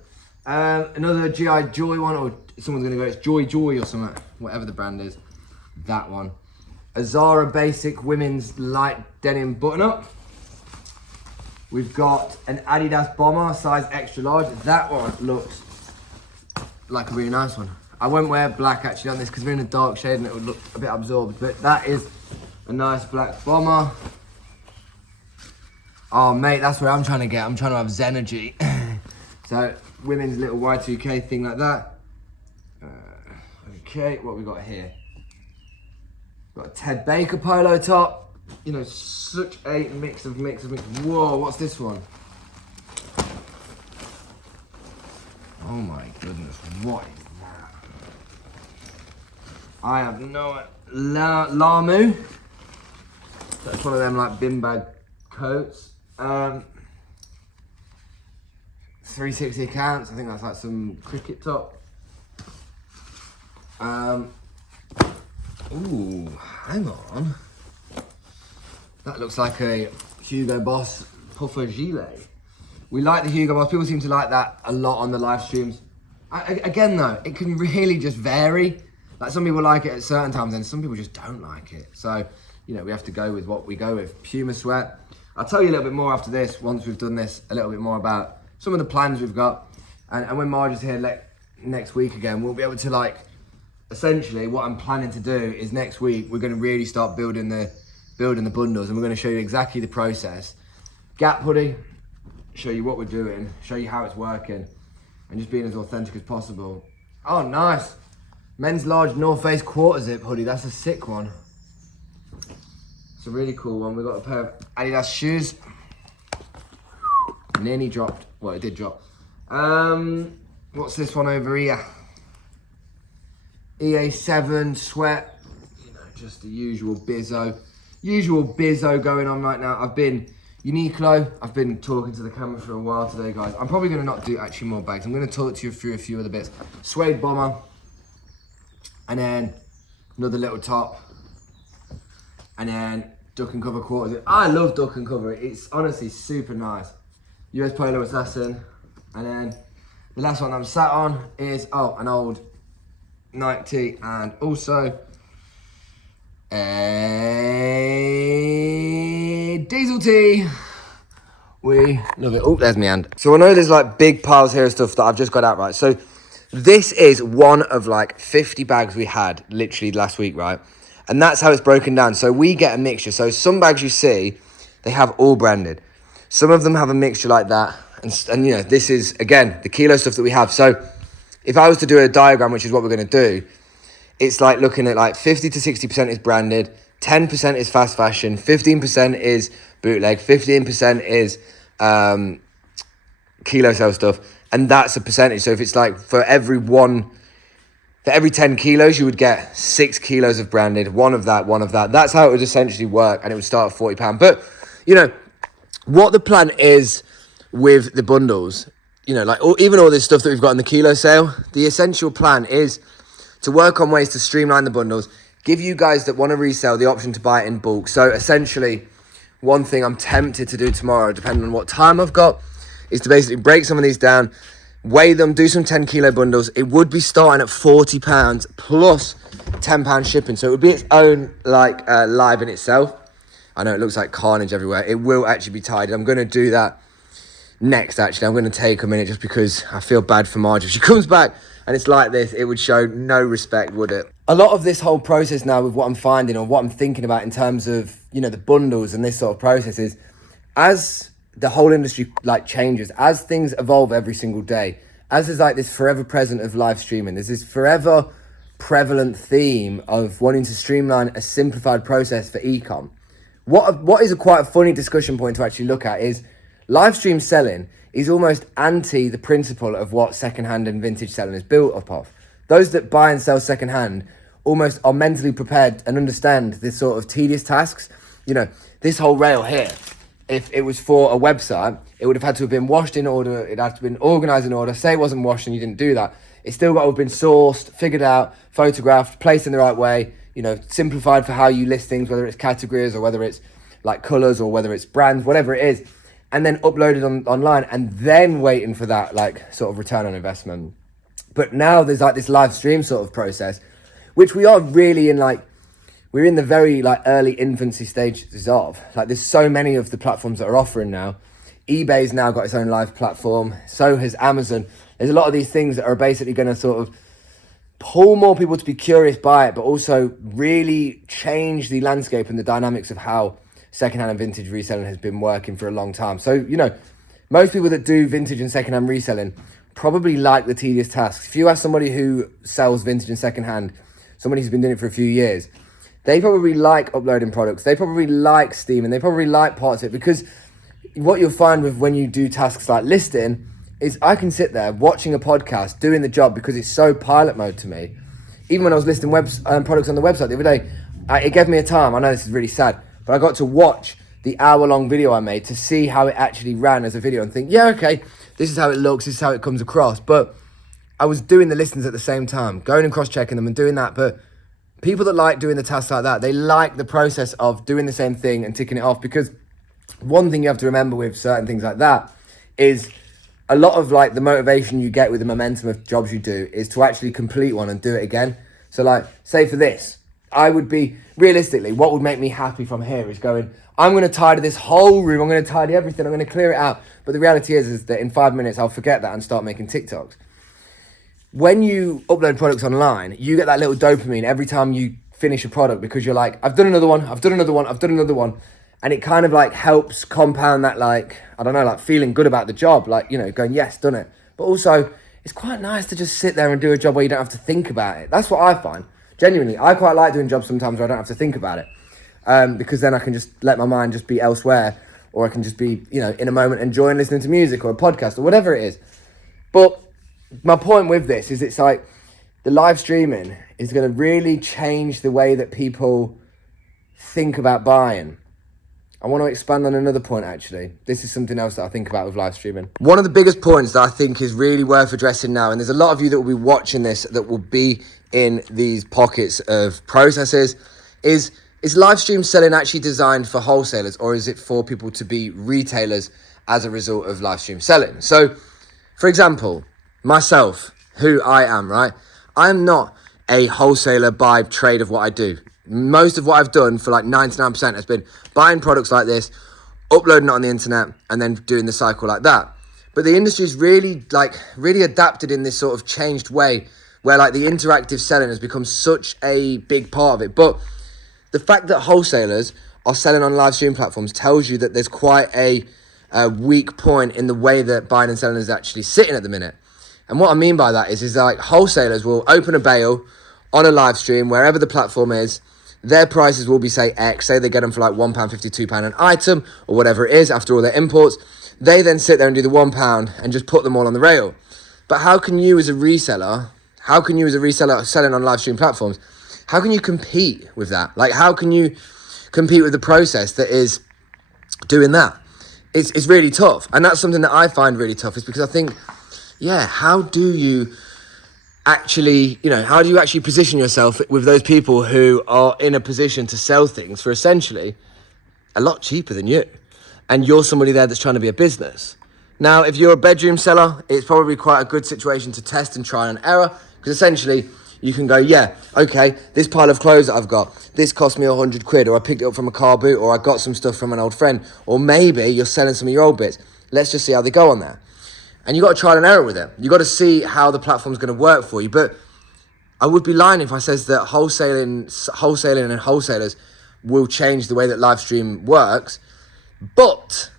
Another G.I. Joy one, or someone's going to go, it's Joy or something, whatever the brand is. That one. A Zara basic women's light denim button-up. We've got an Adidas bomber, size extra large. That one looks like a really nice one. I won't wear black actually on this because we're in a dark shade and it would look a bit absorbed, but that is a nice black bomber. Oh mate, that's where I'm trying to get. I'm trying to have Zenergy. So, women's little Y2K thing like that. Okay, what we got here? Got a Ted Baker polo top. You know, such a mix of mix. Whoa, what's this one? Oh my goodness, what is that? I have no Lamu. That's one of them like bin bag coats. 360 accounts. I think that's like some cricket top. Ooh, hang on. That looks like a Hugo Boss puffer gilet. We like the Hugo Boss. People seem to like that a lot on the live streams. Again though, it can really just vary. Like some people like it at certain times and some people just don't like it. So, you know, we have to go with what we go with. Puma sweat. I'll tell you a little bit more after this, once we've done this, a little bit more about some of the plans we've got. And when Marge is here next week again, we'll be able to like, essentially what I'm planning to do is next week, we're gonna really start building the bundles, and we're gonna show you exactly the process. Gap hoodie, show you what we're doing, show you how it's working, and just being as authentic as possible. Oh, nice. Men's large North Face quarter zip hoodie, that's a sick one. It's a really cool one. We've got a pair of Adidas shoes. Nearly dropped. Well, it did drop. What's this one over here? EA7 sweat. You know, just the usual bizzo. Usual bizzo going on right now. I've been Uniqlo. I've been talking to the camera for a while today, guys. I'm probably going to not do actually more bags. I'm going to talk to you through a few other bits. Suede bomber. And then another little top. And then duck and cover quarters. I love duck and cover. It's honestly super nice. US Polo Assassin. And then the last one I'm sat on is, an old Nike tee and also a diesel tee. We love it. Oh, there's my hand. So I know there's like big piles here of stuff that I've just got out, right? So this is one of like 50 bags we had literally last week, right? And that's how it's broken down. So we get a mixture. So some bags you see, they have all branded. Some of them have a mixture like that. And you know, this is, again, the kilo stuff that we have. So if I was to do a diagram, which is what we're going to do, it's like looking at like 50 to 60% is branded, 10% is fast fashion, 15% is bootleg, 15% is kilo sale stuff. And that's a percentage. So if it's like for every 10 kilos, you would get 6 kilos of branded, one of that. That's how it would essentially work. And it would start at £40. But, you know, what the plan is with the bundles, you know, like even all this stuff that we've got in the kilo sale, the essential plan is to work on ways to streamline the bundles, give you guys that want to resell the option to buy it in bulk. So essentially, one thing I'm tempted to do tomorrow, depending on what time I've got, is to basically break some of these down, weigh them, do some 10 kilo bundles. It would be starting at £40 plus £10 shipping. So it would be its own like live in itself. I know it looks like carnage everywhere. It will actually be tidied. I'm going to do that next, actually. I'm going to take a minute just because I feel bad for Marge. If she comes back and it's like this, it would show no respect, would it? A lot of this whole process now with what I'm finding or what I'm thinking about in terms of, you know, the bundles and this sort of process is, as the whole industry like changes, as things evolve every single day, as there's like this forever present of live streaming, there's this forever prevalent theme of wanting to streamline a simplified process for e-com. What is a quite a funny discussion point to actually look at is live stream selling is almost anti the principle of what secondhand and vintage selling is built up of. Those that buy and sell secondhand almost are mentally prepared and understand this sort of tedious tasks. You know, this whole rail here, if it was for a website, it would have had to have been washed in order, it had to have been organised in order. Say it wasn't washed and you didn't do that, it's still got to have been sourced, figured out, photographed, placed in the right way, you know, simplified for how you list things, whether it's categories or whether it's like colours or whether it's brands, whatever it is, and then uploaded online and then waiting for that like sort of return on investment. But now there's like this live stream sort of process, which we are really in like, we're in the very like early infancy stages of. Like there's so many of the platforms that are offering now. eBay's now got its own live platform. So has Amazon. There's a lot of these things that are basically going to sort of pull more people to be curious by it, but also really change the landscape and the dynamics of how secondhand and vintage reselling has been working for a long time. So, you know, most people that do vintage and secondhand reselling probably like the tedious tasks. If you ask somebody who sells vintage and secondhand, somebody who's been doing it for a few years, they probably like uploading products. They probably like steaming. They probably like parts of it, because what you'll find with when you do tasks like listing is I can sit there watching a podcast, doing the job, because it's so pilot mode to me. Even when I was listing products on the website the other day, it gave me a time. I know this is really sad, but I got to watch the hour-long video I made to see how it actually ran as a video and think, yeah, okay, this is how it looks, this is how it comes across. But I was doing the listings at the same time, going and cross-checking them and doing that. But people that like doing the tasks like that, they like the process of doing the same thing and ticking it off. Because one thing you have to remember with certain things like that is a lot of like the motivation you get with the momentum of jobs you do is to actually complete one and do it again. So like, say for this, I would be, realistically, what would make me happy from here is going, I'm going to tidy this whole room, I'm going to tidy everything, I'm going to clear it out. But the reality is that in 5 minutes, I'll forget that and start making TikToks. When you upload products online, you get that little dopamine every time you finish a product, because you're like, I've done another one, I've done another one, I've done another one. And it kind of like helps compound that, like, I don't know, like feeling good about the job, like, you know, going, yes, done it. But also, it's quite nice to just sit there and do a job where you don't have to think about it. That's what I find. Genuinely, I quite like doing jobs sometimes where I don't have to think about it, because then I can just let my mind just be elsewhere or I can just be, you know, in a moment enjoying listening to music or a podcast or whatever it is. But my point with this is it's like the live streaming is going to really change the way that people think about buying. I want to expand on another point, actually. This is something else that I think about with live streaming. One of the biggest points that I think is really worth addressing now, and there's a lot of you that will be watching this that will be in these pockets of processes, is live stream selling actually designed for wholesalers, or is it for people to be retailers as a result of live stream selling? So, for example, myself, who I am, right? I'm not a wholesaler by trade of what I do. Most of what I've done for like 99% has been buying products like this, uploading it on the internet, and then doing the cycle like that. But the industry's really adapted in this sort of changed way where like the interactive selling has become such a big part of it. But the fact that wholesalers are selling on live stream platforms tells you that there's quite a weak point in the way that buying and selling is actually sitting at the minute. And what I mean by that is like wholesalers will open a bale on a live stream, wherever the platform is. Their prices will be, say, X. Say they get them for like £1.50, £2 an item, or whatever it is after all their imports. They then sit there and do the £1 and just put them all on the rail. But how can you as a reseller selling on live stream platforms, how can you compete with that? Like, how can you compete with the process that is doing that? It's really tough. And that's something that I find really tough, is because I think, how do you actually position yourself with those people who are in a position to sell things for essentially a lot cheaper than you, and you're somebody there that's trying to be a business? Now, if you're a bedroom seller, it's probably quite a good situation to test and try and error, because essentially you can go, okay, this pile of clothes that I've got, this cost me £100, or I picked it up from a car boot, or I got some stuff from an old friend, or maybe you're selling some of your old bits. Let's just see how they go on there. And you got to try and error with it. You got to see how the platform's going to work for you. But I would be lying if I says that wholesaling and wholesalers will change the way that live stream works. But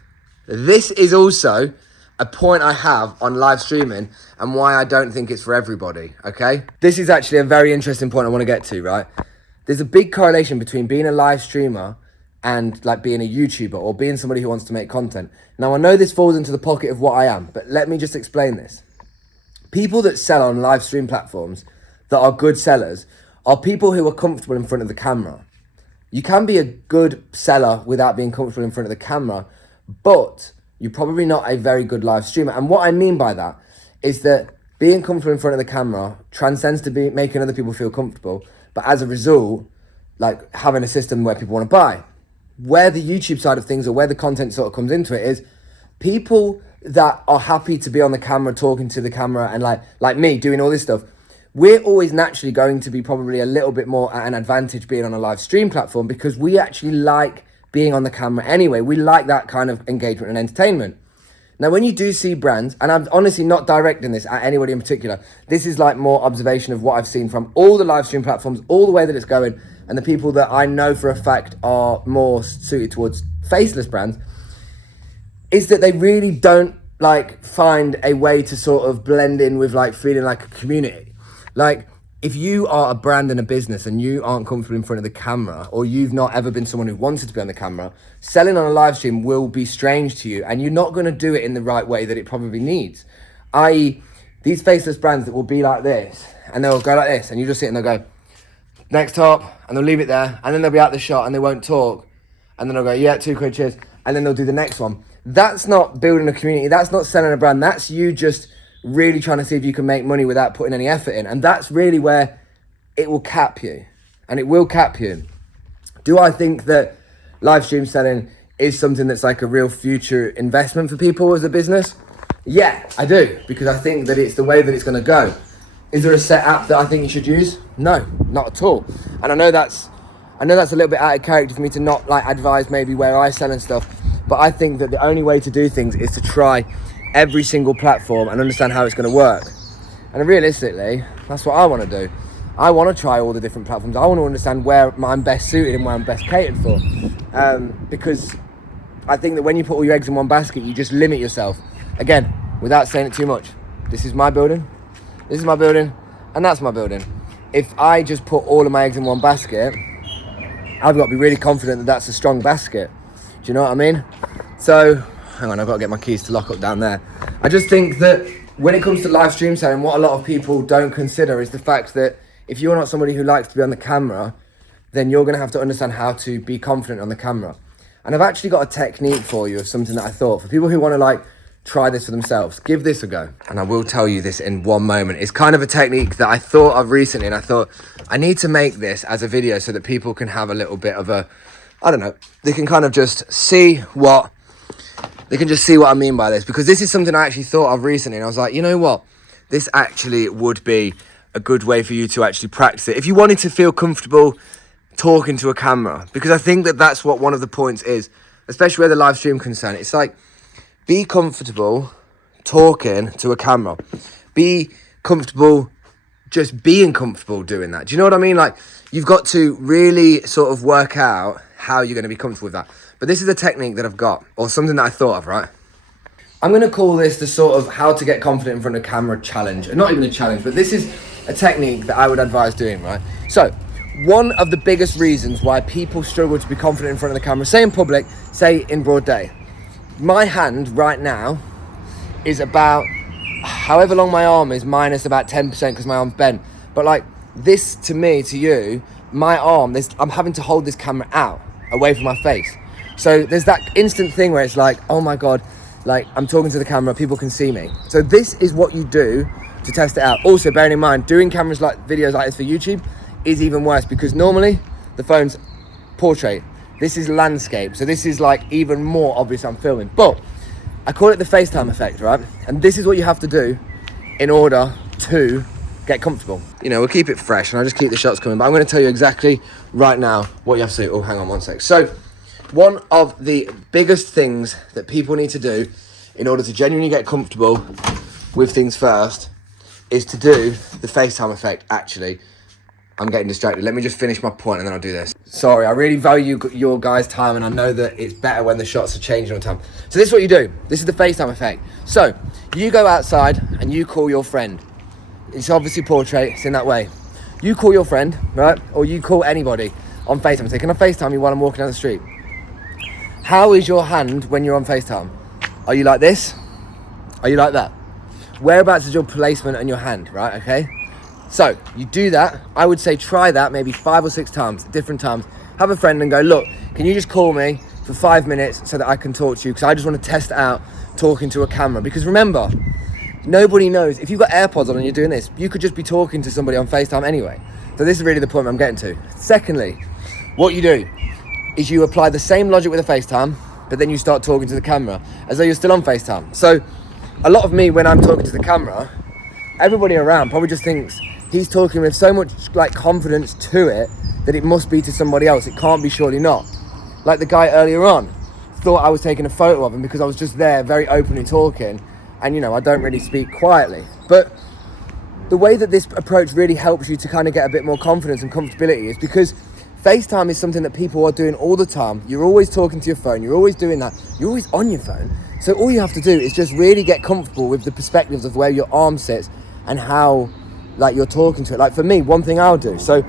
this is also a point I have on live streaming and why I don't think it's for everybody, okay? This is actually a very interesting point I want to get to, right? There's a big correlation between being a live streamer and like being a YouTuber or being somebody who wants to make content. Now, I know this falls into the pocket of what I am, but let me just explain this. People that sell on live stream platforms that are good sellers are people who are comfortable in front of the camera. You can be a good seller without being comfortable in front of the camera, but you're probably not a very good live streamer. And what I mean by that is that being comfortable in front of the camera transcends to be making other people feel comfortable, but as a result, like having a system where people want to buy. Where the YouTube side of things, or where the content sort of comes into it, is people that are happy to be on the camera, talking to the camera, and like me doing all this stuff. We're always naturally going to be probably a little bit more at an advantage being on a live stream platform, because we actually like being on the camera anyway. We like that kind of engagement and entertainment. Now, when you do see brands, and I'm honestly not directing this at anybody in particular, this is like more observation of what I've seen from all the live stream platforms, all the way that it's going, and the people that I know for a fact are more suited towards faceless brands, is that they really don't like find a way to sort of blend in with like feeling like a community. Like, if you are a brand and a business and you aren't comfortable in front of the camera, or you've not ever been someone who wanted to be on the camera, selling on a live stream will be strange to you, and you're not going to do it in the right way that it probably needs. I.e., these faceless brands that will be like this, and they'll go like this, and you just sit and they'll go, next top, and they'll leave it there, and then they'll be out the shot and they won't talk, and then they'll go, yeah, £2, cheers, and then they'll do the next one. That's not building a community. That's not selling a brand. That's you just really trying to see if you can make money without putting any effort in. And that's really where it will cap you. And it will cap you. Do I think that live stream selling is something that's like a real future investment for people as a business? Yeah, I do. Because I think that it's the way that it's going to go. Is there a set app that I think you should use? No, not at all. And I know that's a little bit out of character for me to not like advise maybe where I sell and stuff. But I think that the only way to do things is to try every single platform and understand how it's going to work. And realistically, that's what I want to do. I want to try all the different platforms. I want to understand where I'm best suited and where I'm best catered for. Because I think that when you put all your eggs in one basket, you just limit yourself. Again, without saying it too much. This is my building. This is my building. And that's my building. If I just put all of my eggs in one basket, I've got to be really confident that that's a strong basket. Do you know what I mean? So, hang on, I've got to get my keys to lock up down there. I just think that when it comes to live stream selling, what a lot of people don't consider is the fact that if you're not somebody who likes to be on the camera, then you're going to have to understand how to be confident on the camera. And I've actually got a technique for you of something that I thought, for people who want to like try this for themselves, give this a go. And I will tell you this in one moment. It's kind of a technique that I thought of recently, and I thought I need to make this as a video so that people can have a little bit of a, I don't know, they can kind of just see what I mean by this, because this is something I actually thought of recently, and I was like, you know what, this actually would be a good way for you to actually practice it if you wanted to feel comfortable talking to a camera, because I think that that's what one of the points is, especially where the live stream concern. It's like, be comfortable talking to a camera, be comfortable just being comfortable doing that. Do you know what I mean? Like, you've got to really sort of work out how you're going to be comfortable with that. But this is a technique that I've got, or something that I thought of, right? I'm going to call this the sort of how to get confident in front of camera challenge. Not even a challenge, but this is a technique that I would advise doing, right? So, one of the biggest reasons why people struggle to be confident in front of the camera, say in public, say in broad day. My hand right now is about, however long my arm is, minus about 10% because my arm's bent. But like this, to me, to you, my arm, I'm having to hold this camera out, away from my face. So there's that instant thing where it's like, oh my God, like I'm talking to the camera, people can see me. So this is what you do to test it out. Also, bearing in mind, doing videos like this for YouTube is even worse, because normally the phone's portrait. This is landscape. So this is like even more obvious I'm filming. But I call it the FaceTime effect, right? And this is what you have to do in order to get comfortable. You know, we'll keep it fresh and I'll just keep the shots coming, but I'm going to tell you exactly right now what you have to do. Oh, hang on one sec. So one of the biggest things that people need to do in order to genuinely get comfortable with things first is to do the FaceTime effect. Actually, I'm getting distracted. Let me just finish my point and then I'll do this. Sorry, I really value your guys' time, and I know that it's better when the shots are changing on time. So this is what you do. This is the FaceTime effect. So you go outside and you call your friend. It's obviously portrait, it's in that way. You call your friend, right? Or you call anybody on FaceTime. Say, can I FaceTime you while I'm walking down the street? How is your hand when you're on FaceTime? Are you like this? Are you like that? Whereabouts is your placement on your hand, right? Okay. So you do that. I would say try that maybe 5 or 6 times, different times. Have a friend and go, look, can you just call me for 5 minutes so that I can talk to you? Because I just want to test out talking to a camera. Because remember, nobody knows. If you've got AirPods on and you're doing this, you could just be talking to somebody on FaceTime anyway. So this is really the point I'm getting to. Secondly, what you do is you apply the same logic with a FaceTime, but then you start talking to the camera as though you're still on FaceTime. So a lot of me, when I'm talking to the camera, everybody around probably just thinks he's talking with so much like confidence to it that it must be to somebody else. It can't be, surely not. Like the guy earlier on thought I was taking a photo of him because I was just there very openly talking, and you know, I don't really speak quietly. But the way that this approach really helps you to kind of get a bit more confidence and comfortability is because FaceTime is something that people are doing all the time. You're always talking to your phone, you're always doing that, you're always on your phone. So all you have to do is just really get comfortable with the perspectives of where your arm sits and how like you're talking to it. Like for me, one thing I'll do, so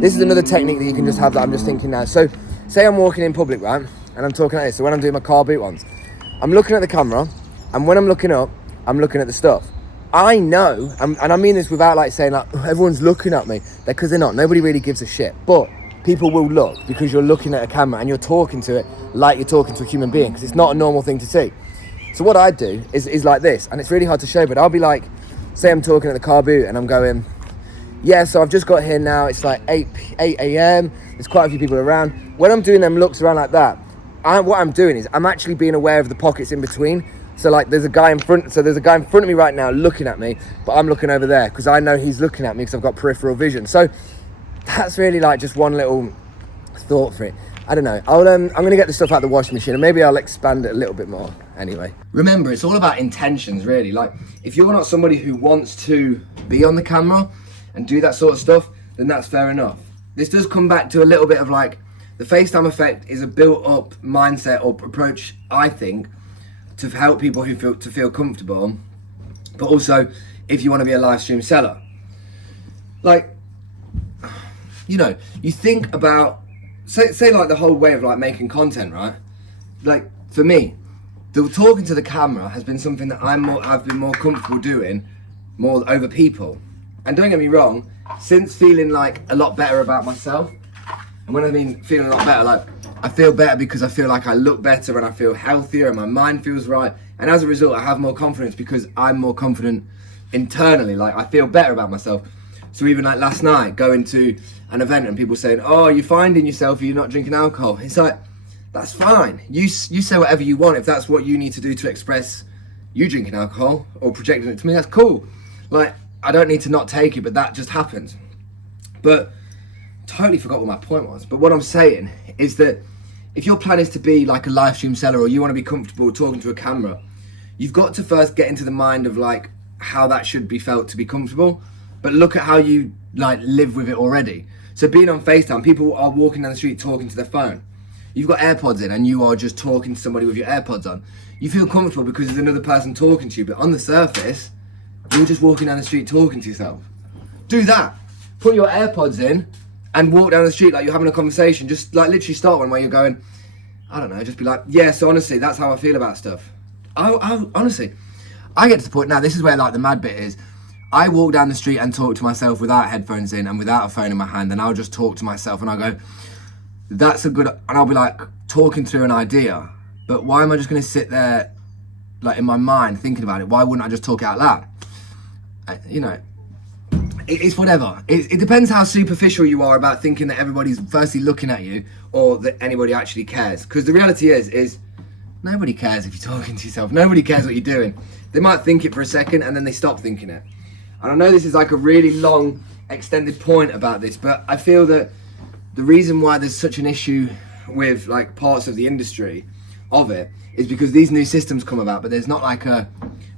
this is another technique that you can just have that I'm just thinking now. So say I'm walking in public, right, and I'm talking like this. So when I'm doing my car boot ones, I'm looking at the camera, and when I'm looking up, I'm looking at the stuff. I know, and I mean this without like saying like everyone's looking at me, because they're not. Nobody really gives a shit, but people will look because you're looking at a camera and you're talking to it like you're talking to a human being, because it's not a normal thing to see. So what I do is like this, and it's really hard to show, but I'll be like, say I'm talking at the car boot and I'm going, yeah, so I've just got here now, it's like 8 a.m, there's quite a few people around. When I'm doing them looks around like that, what I'm doing is I'm actually being aware of the pockets in between. So like there's a guy in front of me right now looking at me, but I'm looking over there because I know he's looking at me because I've got peripheral vision. So that's really like just one little thought for it. I don't know. I'm going to get the stuff out of the washing machine and maybe I'll expand it a little bit more. Anyway, remember, it's all about intentions, really. Like, if you're not somebody who wants to be on the camera and do that sort of stuff, then that's fair enough. This does come back to a little bit of like, the FaceTime effect is a built-up mindset or approach, I think, to help people who feel comfortable, but also if you want to be a live stream seller. Like, you know, you think about, say like the whole way of like making content, right? Like for me, the talking to the camera has been something that I've been more comfortable doing more over people. And don't get me wrong, since feeling like a lot better about myself, and when I mean feeling a lot better, like I feel better because I feel like I look better and I feel healthier and my mind feels right. And as a result, I have more confidence because I'm more confident internally. Like I feel better about myself. So even like last night, going to an event and people saying, "Oh, you're finding yourself, you're not drinking alcohol." It's like, that's fine. You say whatever you want. If that's what you need to do to express you drinking alcohol or projecting it to me, that's cool. Like, I don't need to not take it, but that just happens. But totally forgot what my point was. But what I'm saying is that if your plan is to be like a live stream seller, or you want to be comfortable talking to a camera, you've got to first get into the mind of like how that should be felt to be comfortable. But look at how you like live with it already. So being on FaceTime, people are walking down the street talking to their phone. You've got AirPods in and you are just talking to somebody with your AirPods on. You feel comfortable because there's another person talking to you, but on the surface, you're just walking down the street talking to yourself. Do that. Put your AirPods in and walk down the street like you're having a conversation. Just like literally start one where you're going, I don't know, just be like, yeah, so honestly, that's how I feel about stuff. Honestly, I get to the point now, this is where like the mad bit is. I walk down the street and talk to myself without headphones in and without a phone in my hand, and I'll just talk to myself and I'll go, that's a good, and I'll be like talking through an idea, but why am I just going to sit there like in my mind thinking about it? Why wouldn't I just talk it out loud? You know, it's whatever. It depends how superficial you are about thinking that everybody's firstly looking at you or that anybody actually cares. Because the reality is nobody cares if you're talking to yourself. Nobody cares what you're doing. They might think it for a second and then they stop thinking it. And I know this is like a really long, extended point about this, but I feel that the reason why there's such an issue with like parts of the industry of it is because these new systems come about, but there's not like a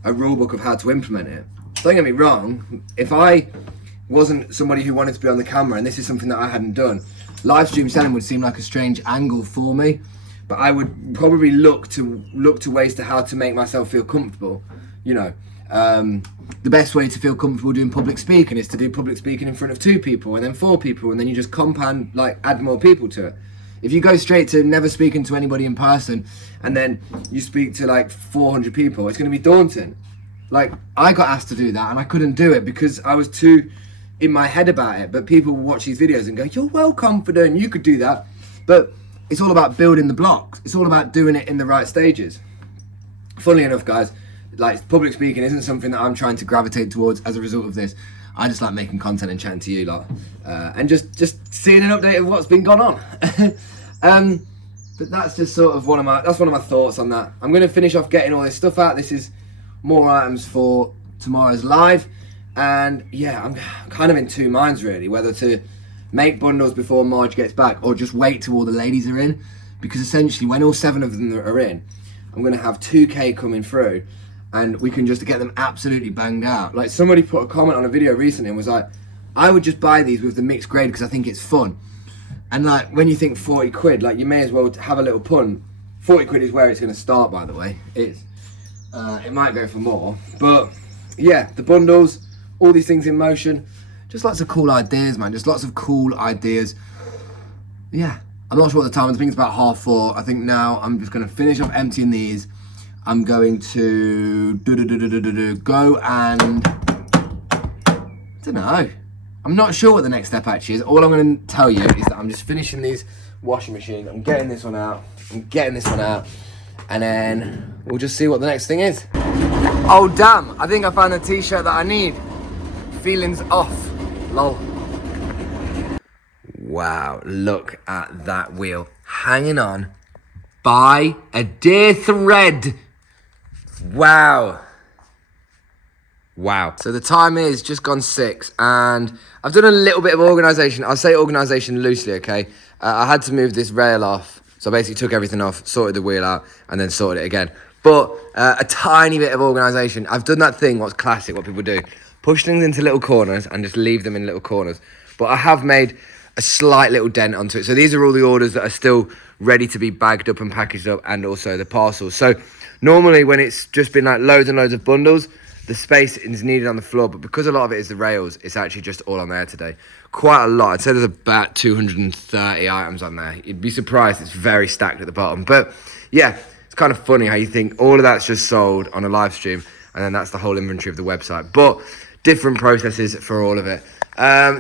rule book of how to implement it. Don't get me wrong, if I wasn't somebody who wanted to be on the camera, and this is something that I hadn't done, live stream selling would seem like a strange angle for me, but I would probably look to ways to how to make myself feel comfortable. You know, the best way to feel comfortable doing public speaking is to do public speaking in front of 2 people and then 4 people, and then you just compound, like add more people to it. If you go straight to never speaking to anybody in person and then you speak to like 400 people, it's going to be daunting. Like, I got asked to do that and I couldn't do it because I was too in my head about it. But people watch these videos and go, you're well confident, you could do that. But it's all about building the blocks. It's all about doing it in the right stages. Funnily enough, guys, like public speaking isn't something that I'm trying to gravitate towards as a result of this. I just like making content and chatting to you lot, and just seeing an update of what's been going on. But that's just sort of one of my thoughts on that. I'm going to finish off getting all this stuff out. This is more items for tomorrow's live, and yeah, I'm kind of in 2 minds really, whether to make bundles before Marge gets back or just wait till all the ladies are in, because essentially when all 7 of them are in, I'm going to have 2K coming through and we can just get them absolutely banged out. Like, somebody put a comment on a video recently and was like, I would just buy these with the mixed grade because I think it's fun. And like, when you think 40 quid, like you may as well have a little pun. 40 quid is where it's going to start, by the way. It might go for more, but yeah, the bundles, all these things in motion, just lots of cool ideas, man. Just lots of cool ideas. Yeah, I'm not sure what the time is. I think it's about 4:30. I think now I'm just going to finish off emptying these. I'm going to go and I don't know. I'm not sure what the next step actually is. All I'm going to tell you is that I'm just finishing these washing machine. I'm getting this one out. I'm getting this one out. And then we'll just see what the next thing is. Oh damn, I think I found the t-shirt that I need. Feelings off. Lol. Wow, look at that wheel. Hanging on by a dear thread. Wow. Wow. So the time is just gone 6 and I've done a little bit of organisation. I'll say organisation loosely, okay? I had to move this rail off. So I basically took everything off, sorted the wheel out and then sorted it again. But a tiny bit of organisation. I've done that thing, what's classic, what people do. Push things into little corners and just leave them in little corners. But I have made a slight little dent onto it. So these are all the orders that are still ready to be bagged up and packaged up, and also the parcels. So normally when it's just been like loads and loads of bundles, the space is needed on the floor, but because a lot of it is the rails, it's actually just all on there today. Quite a lot. I'd say there's about 230 items on there. You'd be surprised, it's very stacked at the bottom. But yeah, it's kind of funny how you think all of that's just sold on a live stream, and then that's the whole inventory of the website. But different processes for all of it.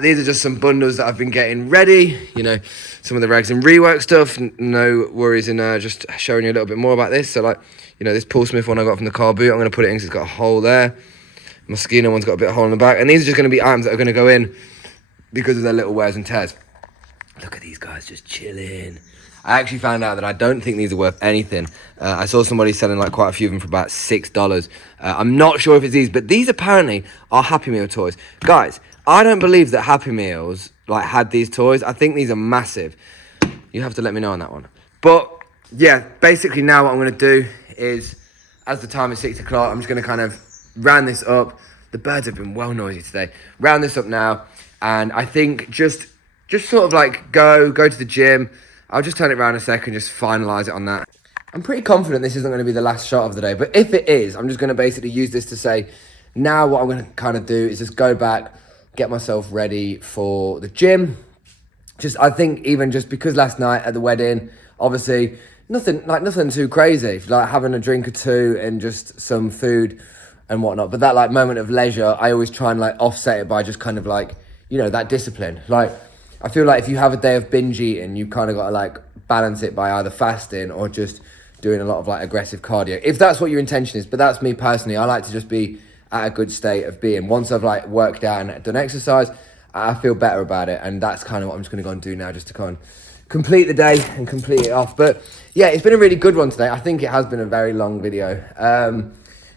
These are just some bundles that I've been getting ready. You know, some of the rags and rework stuff. No worries in just showing you a little bit more about this. So like, you know, this Paul Smith one I got from the car boot, I'm going to put it in because it's got a hole there. Moschino one's got a bit of hole in the back. And these are just going to be items that are going to go in because of their little wears and tears. Look at these guys just chilling. I actually found out that I don't think these are worth anything. I saw somebody selling like quite a few of them for about $6. I'm not sure if it's these, but these apparently are Happy Meal toys. Guys, I don't believe that Happy Meals like had these toys. I think these are massive. You have to let me know on that one. But yeah, basically now what I'm going to do is, as the time is 6 o'clock, I'm just going to kind of round this up. The birds have been well noisy today. Round this up now, and I think just sort of like go to the gym. I'll just turn it around a second, just finalise it on that. I'm pretty confident this isn't going to be the last shot of the day, but if it is, I'm just going to basically use this to say, now what I'm going to kind of do is just go back, get myself ready for the gym. I think even just because last night at the wedding, obviously, nothing too crazy, like having a drink or two and just some food and whatnot. But that like moment of leisure, I always try and like offset it by just kind of like, you know, that discipline. Like, I feel like if you have a day of binge eating, you kind of got to like balance it by either fasting or just doing a lot of like aggressive cardio, if that's what your intention is. But that's me personally. I like to just be at a good state of being. Once I've like worked out and done exercise, I feel better about it. And that's kind of what I'm just going to go and do now, just to kind of complete the day and complete it off. But yeah, it's been a really good one today. I think it has been a very long video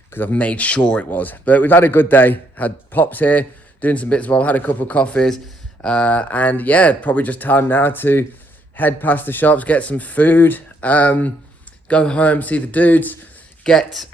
because I've made sure it was. But we've had a good day. Had Pops here doing some bits while, had a couple of coffees. And yeah, probably just time now to head past the shops, get some food, go home, see the dudes, get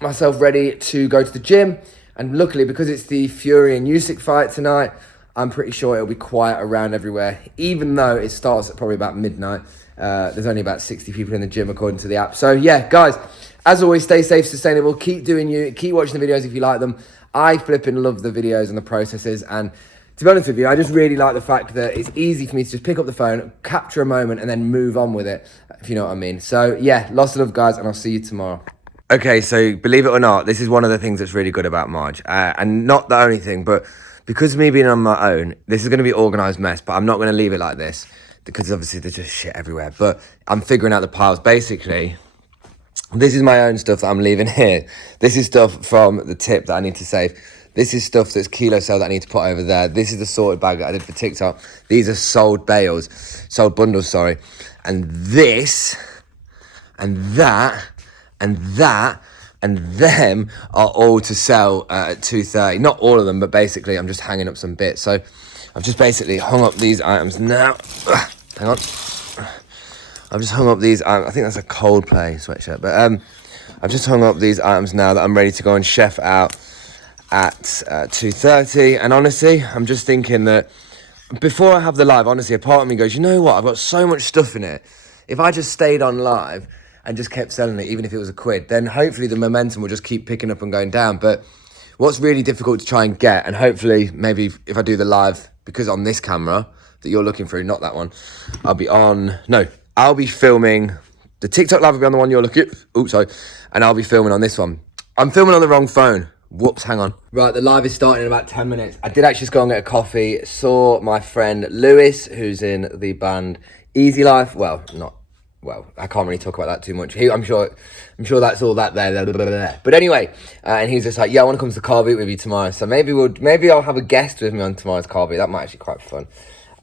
myself ready to go to the gym. And luckily, because it's the Fury and Usyk fight tonight, I'm pretty sure it'll be quiet around everywhere, even though it starts at probably about midnight. There's only about 60 people in the gym according to the app. So yeah, guys, as always, stay safe, sustainable, keep doing you, keep watching the videos if you like them. I flipping love the videos and the processes, and to be honest with you, I just really like the fact that it's easy for me to just pick up the phone, capture a moment, and then move on with it, if you know what I mean. So yeah, lots of love, guys, and I'll see you tomorrow. Okay, so believe it or not, this is one of the things that's really good about Marge. And not the only thing, but because of me being on my own, this is going to be organised mess, but I'm not going to leave it like this, because obviously there's just shit everywhere. But I'm figuring out the piles. Basically, this is my own stuff that I'm leaving here. This is stuff from the tip that I need to save. This is stuff that's kilo sale that I need to put over there. This is the sorted bag that I did for TikTok. These are sold bundles, sorry. And this, and that, and that, and them are all to sell at 2:30. Not all of them, but basically I'm just hanging up some bits. So I've just basically hung up these items now. Hang on. I've just hung up these, I think that's a Coldplay sweatshirt, but I've just hung up these items now that I'm ready to go and chef out at 2:30. And honestly, I'm just thinking that before I have the live, honestly, a part of me goes, you know what, I've got so much stuff in it. If I just stayed on live and just kept selling it, even if it was £1, then hopefully the momentum will just keep picking up and going down. But what's really difficult to try and get, and hopefully maybe if I do the live, because on this camera that you're looking through, not that one, I'll be filming, the TikTok live will be on the one you're looking at, and I'll be filming on this one. I'm filming on the wrong phone. Whoops, hang on. Right, the live is starting in about 10 minutes. I did actually just go and get a coffee. Saw my friend Lewis, who's in the band Easy Life. I can't really talk about that too much. I'm sure that's all that there. But anyway, and he's just like, yeah, I want to come to the car beat with you tomorrow. So maybe I'll have a guest with me on tomorrow's car beat. That might actually be quite fun.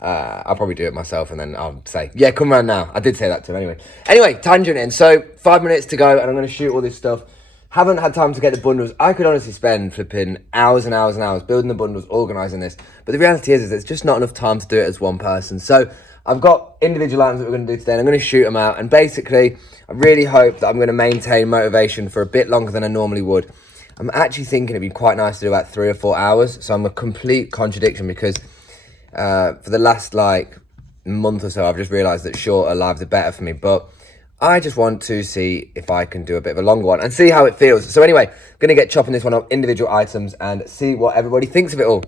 I'll probably do it myself and then I'll say, yeah, come around now. I did say that to him anyway. Tangent in. So 5 minutes to go and I'm going to shoot all this stuff. Haven't had time to get the bundles. I could honestly spend flipping hours and hours and hours building the bundles, organising this. But the reality is there's just not enough time to do it as one person. So I've got individual items that we're going to do today and I'm going to shoot them out. And basically, I really hope that I'm going to maintain motivation for a bit longer than I normally would. I'm actually thinking it'd be quite nice to do about 3 or 4 hours. So I'm a complete contradiction because for the last month or so, I've just realised that shorter lives are better for me. But I just want to see if I can do a bit of a longer one and see how it feels. So anyway, I'm going to get chopping this one up, individual items, and see what everybody thinks of it all.